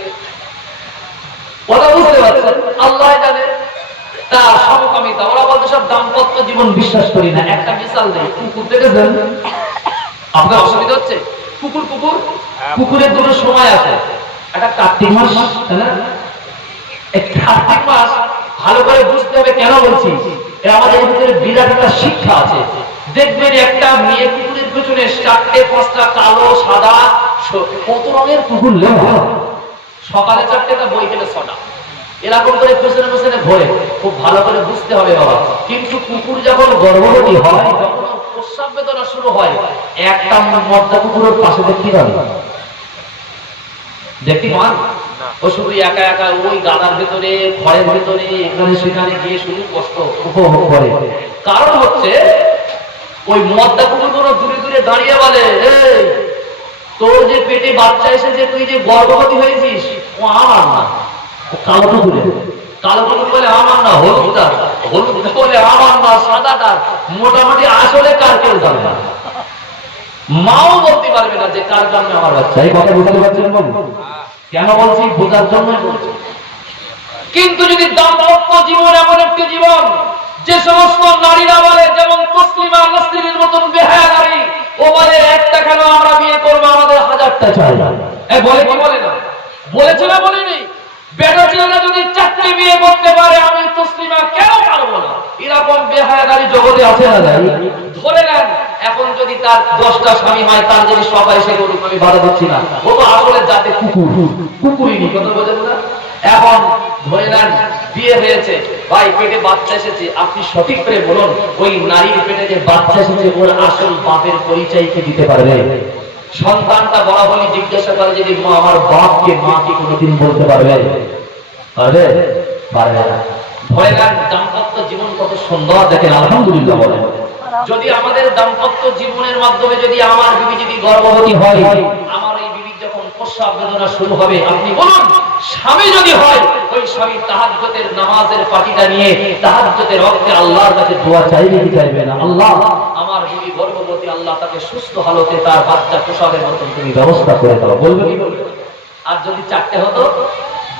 ওরা বুঝতে পারছেন? আল্লাহ জানে। তার সমকামিতা, ওরা বলতে সব দাম্পত্য জীবন বিশ্বাস করি না। একটা মিসাল দেই, কুকুর দেখেছেন? আপনার অসুবিধা হচ্ছে? কুকুরের দুটো সময় আছে, একটা কার্তিক মাস, তাই না? এই কার্তিক মাস ভালো করে বুঝতে হবে। কেন বলছি? আমাদের ভিতরে বিরাট একটা শিক্ষা আছে। দেখবেন একটা মেয়ে কুকুরের পেছনে 4টে 5টা কালো সাদা কত রঙের কুকুর লেখা, সকালে 4টা বৈকালে 6টা, এরকম করে পেছনে পেছনে ঘোরে। খুব ভালো করে বুঝতে হবে বাবা। কিন্তু কুকুর যখন গর্ভবতী হয়, যখন প্রস্রাব বেদনা শুরু হয়, একটা মদ্দা কুকুরের পাশে দেখতে পাবে, দেখতে পান? ও শুধু একা একা ওই গাদার ভেতরে, ঘরের ভেতরে, এখানে সেখানে গিয়ে শুধু কষ্ট উপভোগ করে। কারণ হচ্ছে ওই মদ্দা কুকুরগুলো দূরে দূরে দাঁড়িয়ে বলে, তোর যে পেটে বাচ্চা এসেছে, তুই যে গর্ভবতী হয়েছিস, ও আমার না, ও কালো কুকুরের। কালো কুকুর বলে আমার না, হলুদটা বলে আমার না, সাদাটা। মোটামুটি আসলে কার কেউ জানে না, মাও বলতে পারবে না যে কার জন্য আমার বাচ্চা। এই কথা বুঝতে পারছেন? কেন বলছি? বোঝার জন্য বলছি। কিন্তু যদি দাম্পত্য জীবন এমন একটি জীবন, যে সমস্ত নারীরা বলে, যেমন তসলিমা নাসরিনের মতন বেহায়া নারী, ও বলে একটা কেন আমরা বিয়ে করবো, আমাদের 1000টা চাই। বলে কি বলে না? বলেছে না বলেনি? বেটা ছেলেরা যদি 4টে বিয়ে করতে পারে, আমি তসলিমা কেন পারবো না? এরকম বেহায়া নারী জগতে আছে না? ধরে নেন এখন যদি তার 10টা স্বামী হয়, তার যদি সবাই সে করুক, আমি বাধা দিচ্ছি না। ও তো আসলে জাতে কুকুরই, কথা বোঝেন না? এখন ধরে নেন বিয়ে হয়েছে, ভাই পেটে বাচ্চা এসেছে, আপনি সঠিক করে বলুন, ওই নারীর পেটে যে বাচ্চা এসেছে, ওর আসল বাপের পরিচয় কি দিতে পারবে? সন্তানটা বড় হলে জিজ্ঞাসা করে যদি, মা আমার বাপকে, মা কি কোনোদিন বলতে পারবে? পারবে না। ধরে নেন দাম্পত্য জীবন কত সুন্দর, দেখেন আলহামদুলিল্লাহ বলেন। যদি আমাদের দাম্পত্য জীবনের মাধ্যমে যদি আমার বিবি যদি গর্ভবতী হয়, আমার এই বিবির যখন প্রস্রাব বেদনা শুরু হবে, আপনি বলুন, স্বামী যদি হয়, ওই স্বামী তাহাজ্জুদের নামাজের পাটিটা নিয়ে তাহাজ্জুদের রক্তে আল্লাহর কাছে দোয়া চাইবে কি চাইবে না? আল্লাহ আমার বিবি গর্ভবতী, আল্লাহ তাকে সুস্থ হালতে তার বাচ্চা প্রসবের মতন তুমি ব্যবস্থা করে দাও। বলবে কি বলবে? আর যদি 4টে হতো,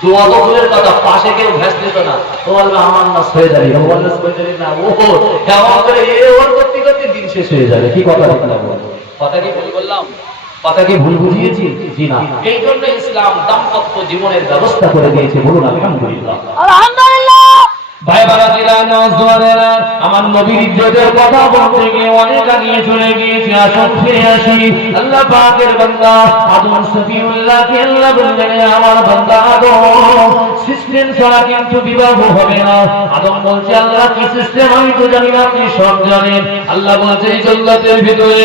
দোয়া তো দূরের কথা, পাশে কেউ ভ্যাস দিত না। ও বলবে আমার নাস হয়ে যাবে, ও বলবে হয়ে যাবে না, ও কেমন করে ওর করতে করতে দিন শেষ হয়ে যাবে। কি কথা কথা কি ভুল বললাম? কথা কি ভুল বুঝিয়েছি? জি না। এই জন্য ইসলাম দাম্পত্য জীবনের ব্যবস্থা করে দিয়েছে। বলুন আলহামদুলিল্লাহ। আলহামদুলিল্লাহ। ভাই বাবাজিরা নওজওয়ানেরা আমার নবীর ইজ্জতের কথা বলতে গিয়ে অনেক আগিয়ে চলে গিয়েছে। আসুন ফিরে আসি। আল্লাহ পাকের বান্দা আদম সফিউল্লাহকে আল্লাহ বললেন, আমার বান্দা আদম, সিস্টেম ছাড়া কিন্তু বিবাহ হবে না। আদম বলছে, আল্লাহ কি সিস্টেম? আমি তো জানি না, আপনি সব জানেন। আল্লাহ বলছে, এই জান্নাতের ভিতরে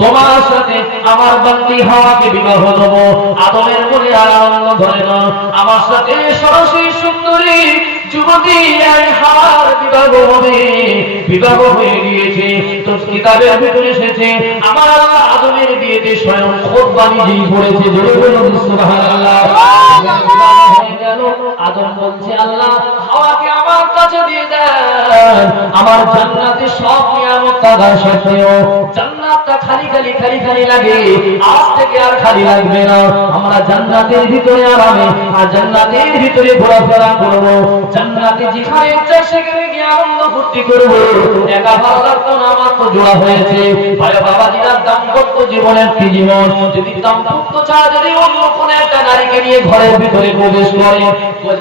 তোমার সাথে আমার বান্দি হাওয়াকে বিবাহ দেব। আদমের মনে আর আনন্দ ধরে না, আমার সাথে সরাসরি সুন্দরী যুবতী হাওয়ার বিবাহ হবে। বিবাহ হয়ে গিয়েছে তো কিতাবের ভিতরে এসেছে, আমার আল্লাহ আদমের বিয়েতে স্বয়ং খুতবা নিজেই পড়েছে। জোরে বলুন সুবহানাল্লাহ। আদম বলছে, আল্লাহ হাওয়াকে আমার কাছে দিয়ে দেন, আমার জান্নাতে সব নিয়ামত থাকার সত্ত্বেও জান্নাতটা খালি খালি খালি খালি লাগে, আজ থেকে আর খালি লাগবে না। আমরা জান্নাতের ভিতরে আরামে আর জান্নাতের ভিতরে ঘোরাফেরা করব, জান্নাতে যেখানে ইচ্ছা সেখানে গিয়ে আনন্দ ফুর্তি করব। একা ভালো লাগতো না, আমার তো জোড়া হয়েছে। ভাই বাবাজিরা, দাম্পত্য জীবনের কি জীবন? যদি দাম্পত্য ছাড়া যদি অন্য কোনো একটা নারীকে নিয়ে ঘরের ভিতরে প্রবেশ করে,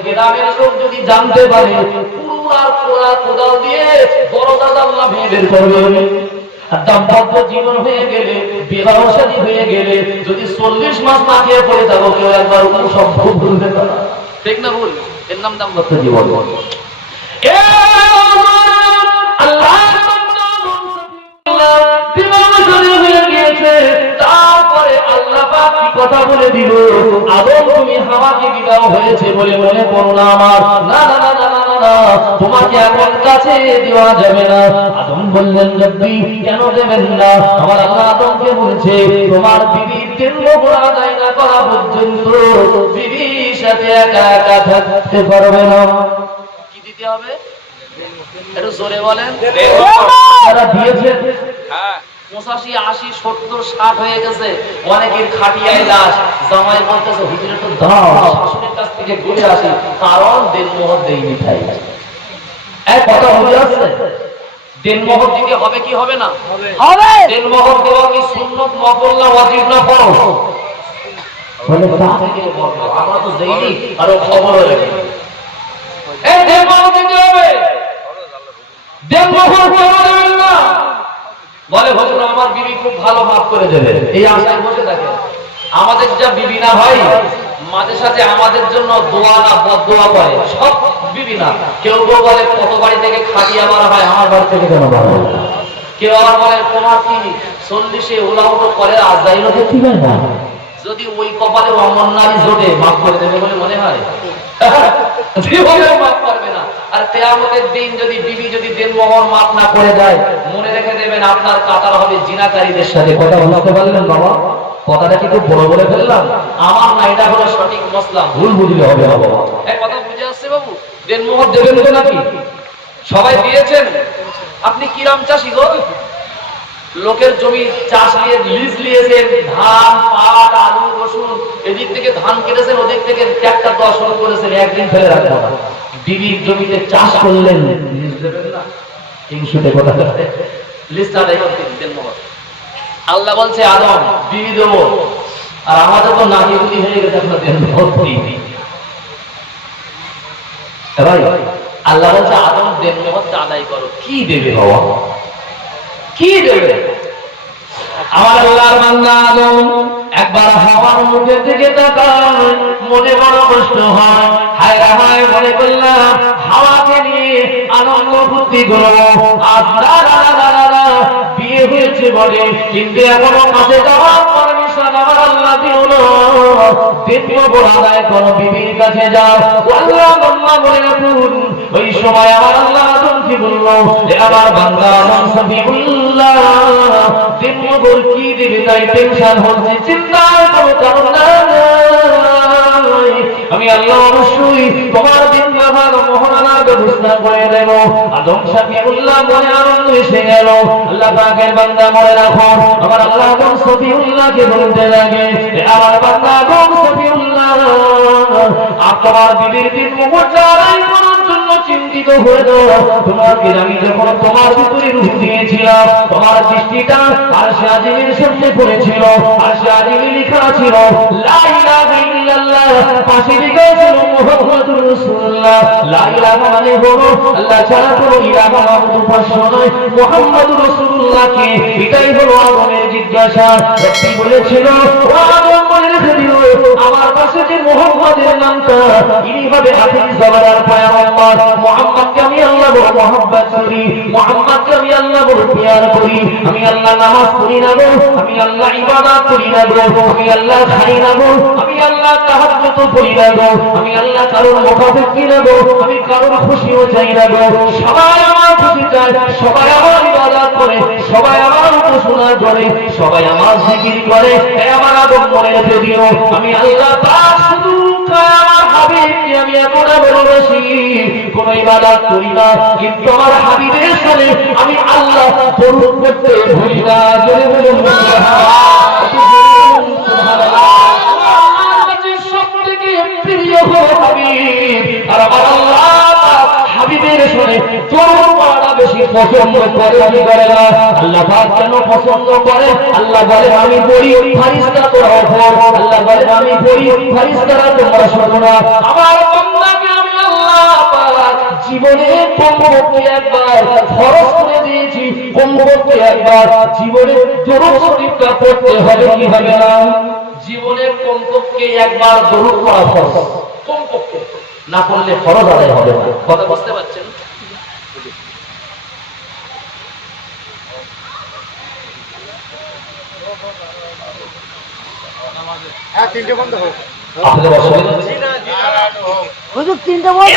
গ্রামের লোক যদি জানতে পারে, পুরার পোড়া কোদাল দিয়ে দরজা জানলা ভেঙে বের করবে। আর দাম্পত্য জীবন হয়ে গেলে, বিবাহ শাদী হয়ে গেলে, যদি 40 মাস না খেয়ে পড়ে যাবো, কেউ একবার কোনো শব্দ ভুলবে না। ঠিক না ভুল? এর নাম দাম্পত্য জীবন। তারপরে আল্লাহ পাক কি কথা বলে দিল, আদম তুমি হাওয়াকে বিবাহ হয়েছে বলে মনে করো না আমার, না না না না না না, তোমাকে এখন কাছে দেওয়া যাবে না। আদম বললেন, রব্বি কেন দেবেন না? আমার আল্লাহ আদমকে বলছে, তোমার বিবির জন্য ঘোরা যায় না করা পর্যন্ত বিবির সাথে একা একা থাকতে পারবে না। কি দিতে হবে? একটু জোরে বলেন। যারা দিয়েছে 85, 80, 70, 60 হয়ে গেছে, অনেকের খাটিয়ায় লাশ। জামাই বলতেছে, হুজুরে তো দাও, শাশুড়ির কাছ থেকে ঘুরে আসি, কারণ দেনমোহর দেইনি তাই। এক কথা বুঝে আসছে? দেনমোহর দিতে হবে কি হবে না? হবে। দেনমোহর দেওয়া কি সুন্নত, নফল না ওয়াজিব না ফরজ? বলে তা থেকে বলবো, আমরা তো দেইনি, আর খবর হয়ে গেছে। এই দেনমোহর দিতে হবে। দেনমোহর কেন দেবেন না? বলে হুজুর আমার বিবি খুব ভালো মাফ করে দেবে, এই আশায় বসে থাকে। আমাদের যা বিবি না ভাই, মাঝে সাথে আমাদের জন্য দোয়া না বদদোয়া করে। সব বিবি না, কেউ কেউ বলে কত বাড়ি থেকে খাটিয়া মারা হয়, আমার বাড়ি থেকে কেন মারা হয়? কেউ আবার বলে তোমার কি 40-এ উলাউটো করে আজরাইল দেখতে পায় না? যদি ওই কপালে অমন নারী জোটে, মাফ করে দেবে বলে মনে হয়? জীবনে মাফ করবে না। আর কিয়ামতের দিন যদি বিবি যদি দেনমোহর মাফ না করে দেয়, মনে রেখে দেবেন আপনার কাতার হবে জিনাকারীদের সাথে। কথা বুঝতে পারলেন বাবা? কথাটা কি খুব বড় বলে ফেললাম? আমার না, এটা হলো সঠিক মসলা, ভুল বুঝলে হবে না বাবা। এক কথা বুঝে আসছে বাবু? দেনমোহর দেবেন তো নাকি? সবাই দিয়েছেন? আপনি কিরাম চাষি গো? লোকের জমি চাষ নিয়ে লিজ নিয়েছেন, ধান, পাট, আলু, রসুন, এদিক থেকে ধান কেটেছেন, ওদিক থেকে ট্রাক্টর দেওয়া শুরু করেছেন, একদিন ফেলে রাখবো না। বিবির জমিতে চাষ করলেন, লিজ দেবেন না? ইনশুটে কথা লিস্টটা দেখুন, দেনমোহর। আল্লাহ বলছে আদম বিবি দেবো, আর আমাদের তো নাকি বুদ্ধি হয়ে গেছে, আপনার দেনমোহর দিবি। ভাই আল্লাহ বলছে আদম দেনমোহরটা আদায় করো। কি দেবে বাবা? কি দেবে? আমার আল্লাহর বান্দা আদম একবার হাওয়ার মুখের দিকে তাকায়, মনে বড় কষ্ট হয়। হায় রে হায়, মনে করলাম হাওয়াকে নিয়ে আনন্দ ফুর্তি করবো, বিয়ে হয়েছে বলে, কিন্তু এখনো কাছে যাওয়ার পারমিশন আমার আল্লাহ দিল না। দেখবো বলাদায় কোন বিবির কাছে যাও, আল্লাহ আল্লাহ বলে রাখুন। ওই সময় আমার আল্লাহ আদমকে বললো, আমার বান্দা আদম সফিউল্লাহ, দেখবো বল কি দিবে তাই টেনশন হচ্ছে, চিন্তার কোনো কারণ নাই। আমি আল্লাহ অবশ্যই তোমার দিন বাবার মহানার ব্যবস্থা করে দেব। আদম সফিউল্লাহ মনে আনন্দ এসে গেল। আল্লাহ পাকের বান্দা মনে রাখো, আমার আল্লাহ আদম সফিউল্লাহকে বলতে লাগে, আমার বান্দা আদম সফিউল্লাহ, তোমার বিবির দিন মুহূর্তারাই করার জন্য চিন্তিত হয়ে যাও। তোমাকে আমি যখন তোমার ভিতরে রূহ দিয়েছিলাম, তোমার সৃষ্টিটা আরশে আজিমের সামনে পড়েছিল, আরশে আজিমে লেখা ছিল লা ইলাহা ইল্লাল্লাহ, পাশে লেখা ছিল মুহাম্মাদুর রাসূলুল্লাহ। লা ইলাহা মানে হলো আল্লাহ ছাড়া কোনো ইলাহ মাবুদ উপাস্য নয়, মুহাম্মাদুর রাসূলুল্লাহকে এটাই হলো আদমের জিজ্ঞাসা। রব্বি বলেছিল, ও আদম বলে রেখে দিও আমার কাছে যে মুহাম্মাদের নামটা ইনি হবে আখির জামানার পয়গম্বর। মুহাম্মদকে আমি আল্লাহ বড় মহব্বত করি, মুহাম্মদকে আমি আল্লাহ বড় প্যার করি। আমি আল্লাহ নামাজ পড়ি না গো, আমি আল্লাহ ইবাদত করি না গো, আমি আল্লাহ খাই না গো, আমি আল্লাহ তাহাজ্জুদ পড়ি না গো, আমি আল্লাহ কারোর মুখাপেক্ষী না গো, আমি কারোর খুশিও চাই না গো। সবাই আমার খুশি চায়, সবাই আমার ইবাদত করে, সবাই আমার উপাসনা করে, সবাই আমার জিকির করে। হে আমার আদম মনে রেখে দিও, আমি আল্লাহ পাক শুধু আমার হাবিবকে আমি এতটা ভালোবাসি, কোন ইবাদত করি না, কিন্তু আমার হাবিবের সাথে আমি আল্লাহ দরুদ পড়তে ভুলি না। জোরে বলুন সুবহানাল্লাহ। সবথেকে প্রিয় হলো হাবিব, আর আমার আল্লাহ হাবিবের সাথে দরুদ পড়া বেশি পছন্দ করে, আমি করে না। আল্লাহ পাক কেন পছন্দ করে? আল্লাহ বলে আমি পড়ি, ফেরেশতা তোরা পড়। আল্লাহ বলে আমি পড়ি, ফেরেশতারা তোমরা শোনো না। আমার বান্দাকে আমি আল্লাহ পাক জীবনে কমপক্ষে একবার ফরজ করে দিয়েছি, কমপক্ষে একবার জীবনে দরুদ শরীফটা পড়তে হবে কি হবে না? জীবনে কমপক্ষে একবার দরুদ পড়া ফরজ, কমপক্ষে না পড়লে ফরজ আদায় হবে না। কথা বুঝতে পারছেন? হ্যাঁ, তিনটে বন্ধ হোক। আপনাদের অসুবিধা হচ্ছে? হুজুর তিনটে বন্ধ।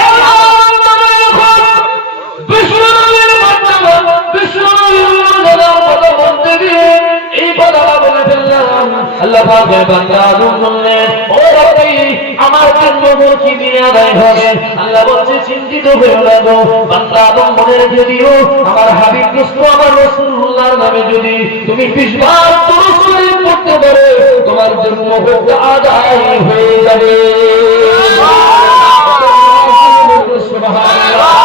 বিষ্ণুর মাধ্যমে বিষ্ণুর কথা বলতে গিয়ে এই কথাটা বলে ফেললাম। আল্লাহ পাকের বান্দা আদম বললেন, ও রব্বি আমার জন্য কি বিনা আদায় হবে? আল্লাহ বলছে চিন্তিত হইও না গো বান্দা আদম, মনে রেখে দিও আমার হাবিব কৃষ্ণ আমার রাসূলুল্লাহর নামে যদি তুমি 20 বার দরুদ শরীফ পড়তে পারো, তোমার জন্য হক আদায় হয়ে যাবে। সুবহানাল্লাহ।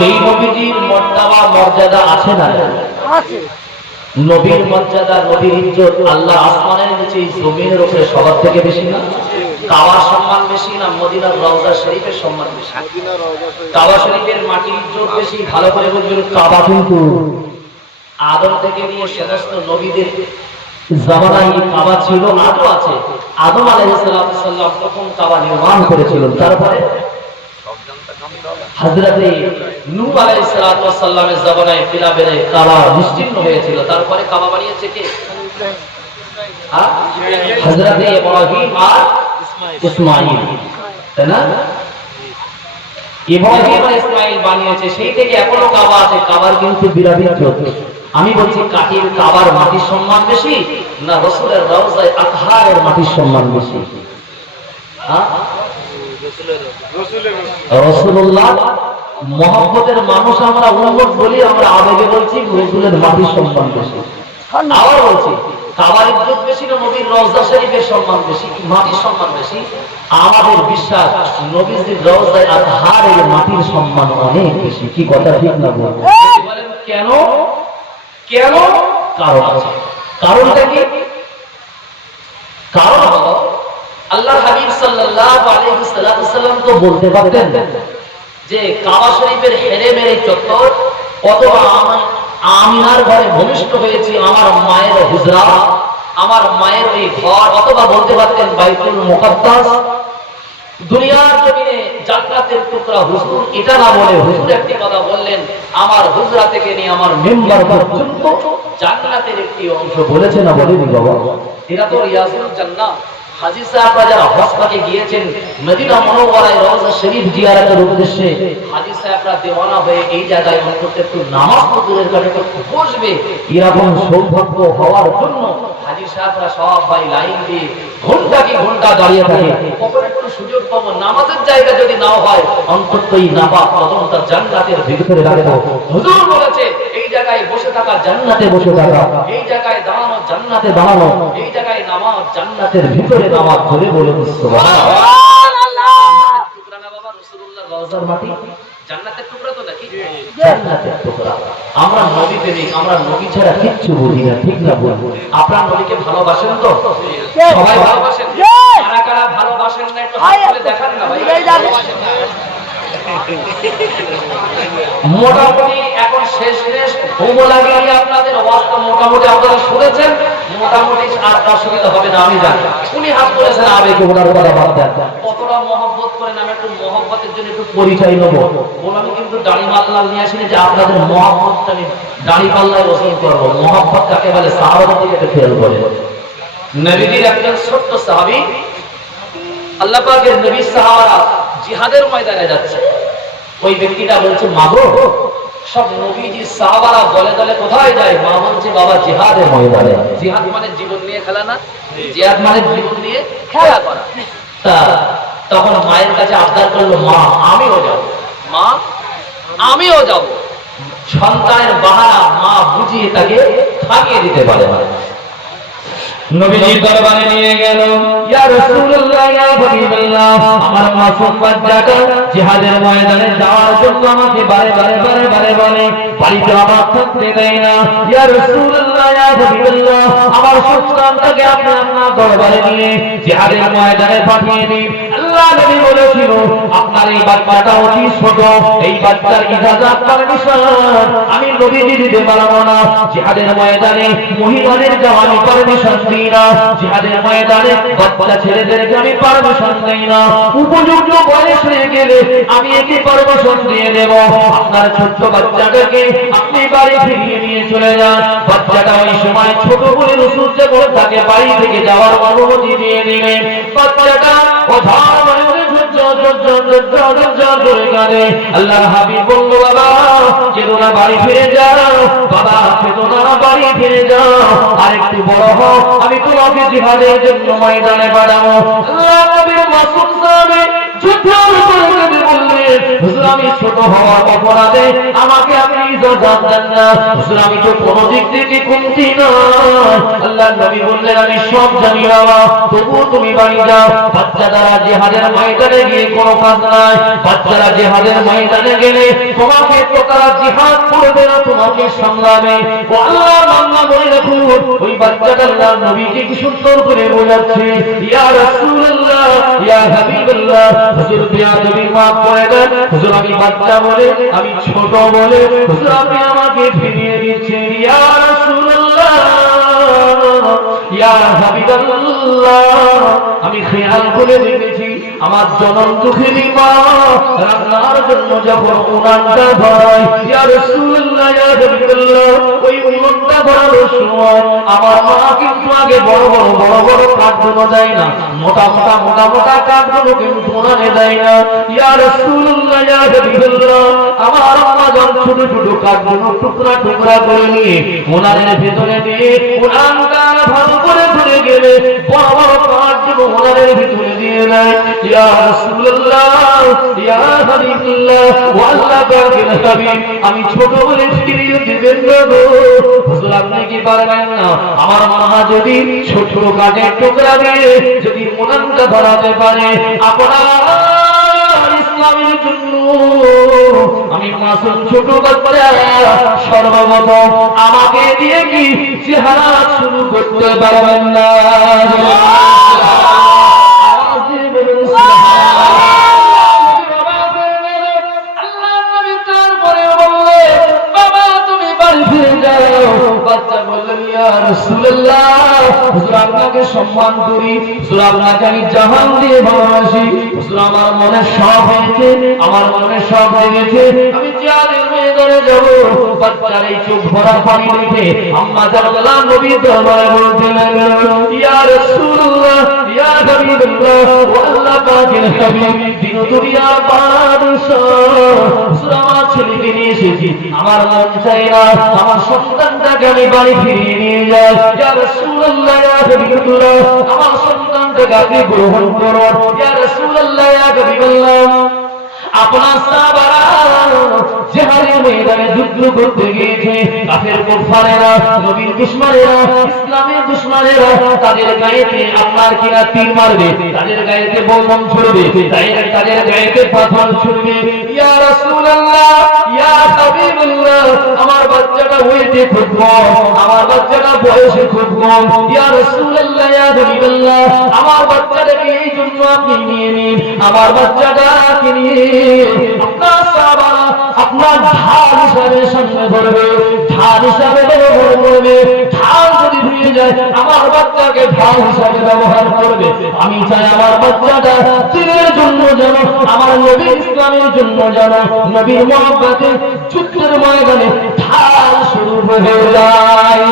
সেই নবীজির মর্যাদা মর্যাদা আছে না? আছে। নবীর মর্যাদা, নবীর ইজ্জত আল্লাহ আসমানের নিচে জমিনের উপরে সবার থেকে বেশি না? কাবার সম্মান বেশি না মদিনার রওজা শরীফের সম্মান বেশি? কাবা শরীফের মাটির ইজ্জত বেশি। ভালো করে বলবেন, কাবা কিন্তু আদম থেকে নিয়ে সমস্ত নবীদের জামানায় কাবা ছিল, আজও আছে। আদম আলাইহিস সালাম প্রথম কাবা নির্মাণ করেছিলেন, তারপরে হযরতে নূহ আলাইহিস সালামের জামানায় ফিলাবেলে কাবা নিশ্চিহ্ন হয়েছিল, তারপরে কাবা বানিয়েছে কে? হযরতে ইব্রাহিম আর ইসমাঈল, তাই না? ইব্রাহিম আর ইসমাঈল বানিয়েছে, সেই থেকে এখনো কাবা আছে। কাবার কিন্তু বিরাট ইজ্জত। আমি বলছি কাঠির কাবার মাটির সম্মান বেশি না রাসূলের রওজায়ে আতহারের মাটির সম্মান বেশি? রাসূলুল্লাহ মহব্বতের মানুষ আমরা, উম্মত বলি আমরা, আবেগে বলছি রাসূলের মাটির সম্মান বেশি। আবার বলছি কাবার ইজ্জত বেশি না নবীর রওজা শরীফের সম্মান বেশি, মাটির সম্মান বেশি? আমাদের বিশ্বাস নবীজির রওজায়ে আতহারের মাটির সম্মান অনেক বেশি। কি কথা ঠিক না বলেন? কেন? কেন? কারণ আছে। কারণটা কি? কারণ হলো আল্লাহর হাবিব সাল্লাল্লাহু আলাইহি সাল্লাম তো বলতে পারতেন যে কাবা শরীফের হেরেমের চত্বর, অথবা আমিনার ঘরে ভূমিষ্ঠ হয়েছি আমার মায়ের হুজরা, আমার মায়ের ওই ঘর, অথবা বলতে পারতেন বাইতুল মুকাদ্দাস। দুনিয়ার জমিনে জান্নাতের টুকরা হুজুর, এটা না বলে হুজুর একটি কথা বললেন, আমার হুজরা থেকে নিয়ে আমার মেম্বার পর্যন্ত জান্নাতের একটি অংশ। বলেছে না বলেনি বাবা? এরা তো রিয়াজুল জান্নাহ। হাজী সাহেবরা যারা হজ পাকে গিয়েছেন মদিনা মুনাওয়ারায় রওজা শরীফ জিয়ারতের উদ্দেশ্যে, হাজী সাহেবরা দেওয়ানা হয়ে এই জায়গায় অন্তত একটু নামাজ পড়ার কাছে একটু বসবে, এরকম সৌভাগ্য হওয়ার জন্য হাজী সাহেবরা সব ভাই লাইন দিয়ে ঘন্টা কি ঘন্টা দাঁড়িয়ে থাকে। কখন একটু সুযোগ পাবো, নামাজের জায়গা যদি নাও হয় অন্তত এই নামাজ কদমটা জান্নাতের ভিতরে রাখবো। হুজুর বলেছে এই জায়গায় বসে থাকা জান্নাতে বসে থাকা, এই জায়গায় দাঁড়ানো জান্নাতে দাঁড়ানো, এই জায়গায় নামাজ জান্নাতের ভিতরে নামাজ ধরে বলে সুবহানাল্লাহ। টুকরা না বাবা রাসূলুল্লাহ রওজার মাটি জান্নাতের টুকরা তো নাকি জান্নাতের টুকরা। আমরা নবী প্রেমিক, আমরা নবী ছাড়া কিচ্ছু বুঝি না, ঠিক না বলবো? আপনারা নবীকে ভালোবাসেন তো? সবাই ভালোবাসেন? কারা কারা ভালোবাসেন না একটু হাত তুলে দেখান না ভাই। মোটামুটি এখন শেষ হোমো লাগিয়ে আপনাদের অবস্থা মোটামুটি আপনারা শুনেছেন, মোটামুটি আর অসুবিধা হবে না আমি জানি। উনি হাত তুলেছেন আবেগে, ওনার কথা বাদ দেন। কতটা মহব্বত করেন, আমি একটু মহব্বতের জন্য একটু পরিচয় নেব। আমি কিন্তু দাড়ি মাল্লা নিয়ে আসিনি যে আপনাদের মহব্বতটা আমি দাড়ি পাল্লায় ওজন করবো। মহব্বত কাকে বলে সাহাবাদের দিকে একটু খেয়াল করে। নবীজির একজন ছোট্ট সাহাবী, আল্লাহ পাকের নবী সাহাবারা জিহাদের ময়দানে যাচ্ছে। ওই ব্যক্তিটা বলছে মা গো, সব নবীজি সাহাবারা দলে দলে কোথায় যায়? মা বলছে বাবা জিহাদের ময়দানে। জিহাদ মানে জীবন নিয়ে খেলা না, জিহাদ মানে জীবন নিয়ে খেলা করা। তা তখন মায়ের কাছে আবদার করলো, মা আমিও যাব, মা আমিও যাব। সন্তানের বাহানা মা বুঝিয়ে তাকে থামিয়ে দিতে পারে না। নবীজির দরবারে নিয়ে গেল, ইয়া রাসূলুল্লাহ ইয়া হাবিবাল্লাহ, আমার মাসুম বাচ্চাটা জিহাদের ময়দানে যাওয়ার জন্য আমাকে বারে বারে বলে, বাড়িতে আমার থাকতে দেয় না। ইয়া রাসূলুল্লাহ ইয়া হাবিবাল্লাহ, আমার সন্তানটাকে আপনি আপনার দরবারে নিয়ে জিহাদের ময়দানে পাঠিয়ে দিন। আল্লাহ নবী বলেছিল, আপনার এই বাচ্চাটা অতি ছোট, এই বাচ্চার ইজাজত পারমিশন আমি নবীজি দিতে পারবো না। জিহাদের ময়দানে মহিলাদের যাওয়া আমি পারমিশন দিই না, জিহাদের ময়দানে বাচ্চা ছেলেদেরকে আমি পারমিশন দেই না। উপযুক্ত বয়স হয়ে গেলে আমি একে পারমিশন দিয়ে দেব। আপনার ছোট্ট বাচ্চাটাকে আপনি বাড়ি ফিরিয়ে নিয়ে চলে যান। বাচ্চাটা ওই সময় ছোট বলে রাসূল যখন তাকে বাড়ি থেকে যাওয়ার অনুমতি দিয়ে দিলেন। বাচ্চাটা অঝার মনে আল্লাহর হাবিব বলল, বাবা কেঁদো না, বাড়ি ফিরে যাও, বাবা কেঁদো না, বাড়ি ফিরে যাও, আর একটু বড় হও, আমি তোমাকে জিহাদের জন্য ময়দানে পাঠাবো। আল্লাহ নবীর মাসুম সাহাবী আমি ছোট হওয়ার অপরাধে আমাকে আপনি ইজাজত দেন না। হুজুর আমি তো কোনো দিক থেকে কমতি নয়। আল্লাহর নবী বললেন, আমি সব জানি বাবা, তবুও তুমি বাড়ি যাও। বাচ্চারা জিহাদের ময়দানে গিয়ে কোনো কাজ নাই। বাচ্চারা জিহাদের ময়দানে গেলে তোমাকে তো তারা জিহাদ করবে না, তোমাকে সামলাবে। ও আল্লাহ বান্দা বলে রাখুন, ওই বাচ্চাটা আল্লাহর নবীকে কি সুন্দর করে বোঝাচ্ছে, ইয়া রাসূলুল্লাহ ইয়া হাবিবাল্লাহ, হুজুর বিয়াদবি মাফ করে দেন। হুজুর আমি বাচ্চা বলে, আমি ছোট বলে, হুজুর আপনি আমাকে ফিরিয়ে দিচ্ছেন। ইয়া রাসূলুল্লাহ ইয়া হাবিবাল্লাহ, আমি খেয়াল করে দেখেছি আমার জনম দুঃখিনী মা রান্নার জন্য যখন উনানটা ভরায়, ইয়া রাসূলুল্লাহ ইয়া হাবিবাল্লাহ, ওই উনানটা ভরানোর সময় আমার মা কিন্তু আগে বড় বড় কাঠগুলো দেয় না, মোটা মোটা কাঠগুলো কিন্তু উনানে দেয় না। ইয়া রাসূলুল্লাহ ইয়া হাবিবাল্লাহ, আমার আম্মা যখন ছোট ছোট কাঠগুলো টুকরা টুকরা করে নিয়ে উনানের ভেতরে দিয়ে উনানটা ভালো করে ধরে গেলে বড় বড় কাঠগুলো উনানের ভেতরে দিয়ে দেয়। ইয়া রাসূলুল্লাহ ইয়া হাবিবাল্লাহ, ও আল্লাহ পাকের হাবিব, আমি ছোট বলে ফিরিয়ে দিবেন না গো। হুজুর আপনি কি পারবেন না? আমার মা যদি ছোট কাঠের টুকরা দিয়ে যদি উনানটা ধরাতে পারে, আপনার ইসলামের জন্য আমি মাসুম ছোট বাচ্চা সর্বপ্রথম আমাকে দিয়ে কি জিহাদ শুরু করতে পারবেন না? আপনাকে সম্মান করি, আপনাকে আমি জাহান দিয়ে ভালোবাসি, আমার মনে সব হয়েছে, আমার মনে সব জেগেছে, আমি জিহাদের ময়দানে যাব। বাচ্চার এই চোখ ভরা পানি দেখে আম্মা জানালা নবীর দরবারে বলতে লাগলো, ইয়া রাসূলুল্লাহ ইয়া হাবিবাল্লাহ, ও আল্লাহ পাকের হাবিব, দিন দুনিয়ার বাদশাহ, আমার ছেলেকে নিয়ে এসেছি, আমার মন চাই না আমার সন্তানটাকে আমি বাড়ি ফিরিয়ে নিয়ে যাই। ইয়া রাসূলুল্লাহ ইয়া হাবিবাল্লাহ, আমার সন্তানটাকে আপনি গ্রহণ করুন। ইয়া রাসূলুল্লাহ ইয়া হাবিবাল্লাহ, আপনার সাহাবারা জিহাদের ময়দানে যুদ্ধ করতে গিয়েছে, কাফের কুফারেরা, নবীর দুশমনেরা, ইসলামের দুশমনেরা তাদের গায়েতে আপনার কিনা তীর মারবে, তাদের গায়েতে বোম ছুড়বে, তাদের গায়েতে পাথর ছুড়বে। ইয়া রাসূলুল্লাহ, ইয়া হাবিবাল্লাহ, আমার বাচ্চাটা হইতে খুব কম, আমার বাচ্চাটা বয়সে খুব কম। ইয়া রাসূলুল্লাহ, ইয়া হাবিবাল্লাহ, আমার বাচ্চাটাকে এই জন্য আপনি নিয়ে নিন, আমার বাচ্চাটাকে নিয়ে আপনার সাহাবারা আপনার ঢাল হিসাবে সামনে ধরবে, ঢাল হিসাবে ব্যবহার করবে। ঢাল যদি ভুলে যায় আমার বাচ্চাকে ঢাল হিসাবে ব্যবহার করবে। আমি চাই আমার বাচ্চাটা দিনের জন্য যেন, আমার নবীর ইসলামের জন্য যেন, নবীর মহব্বতে যুদ্ধের ময়দানে ঢাল শুরু হয়ে যায়।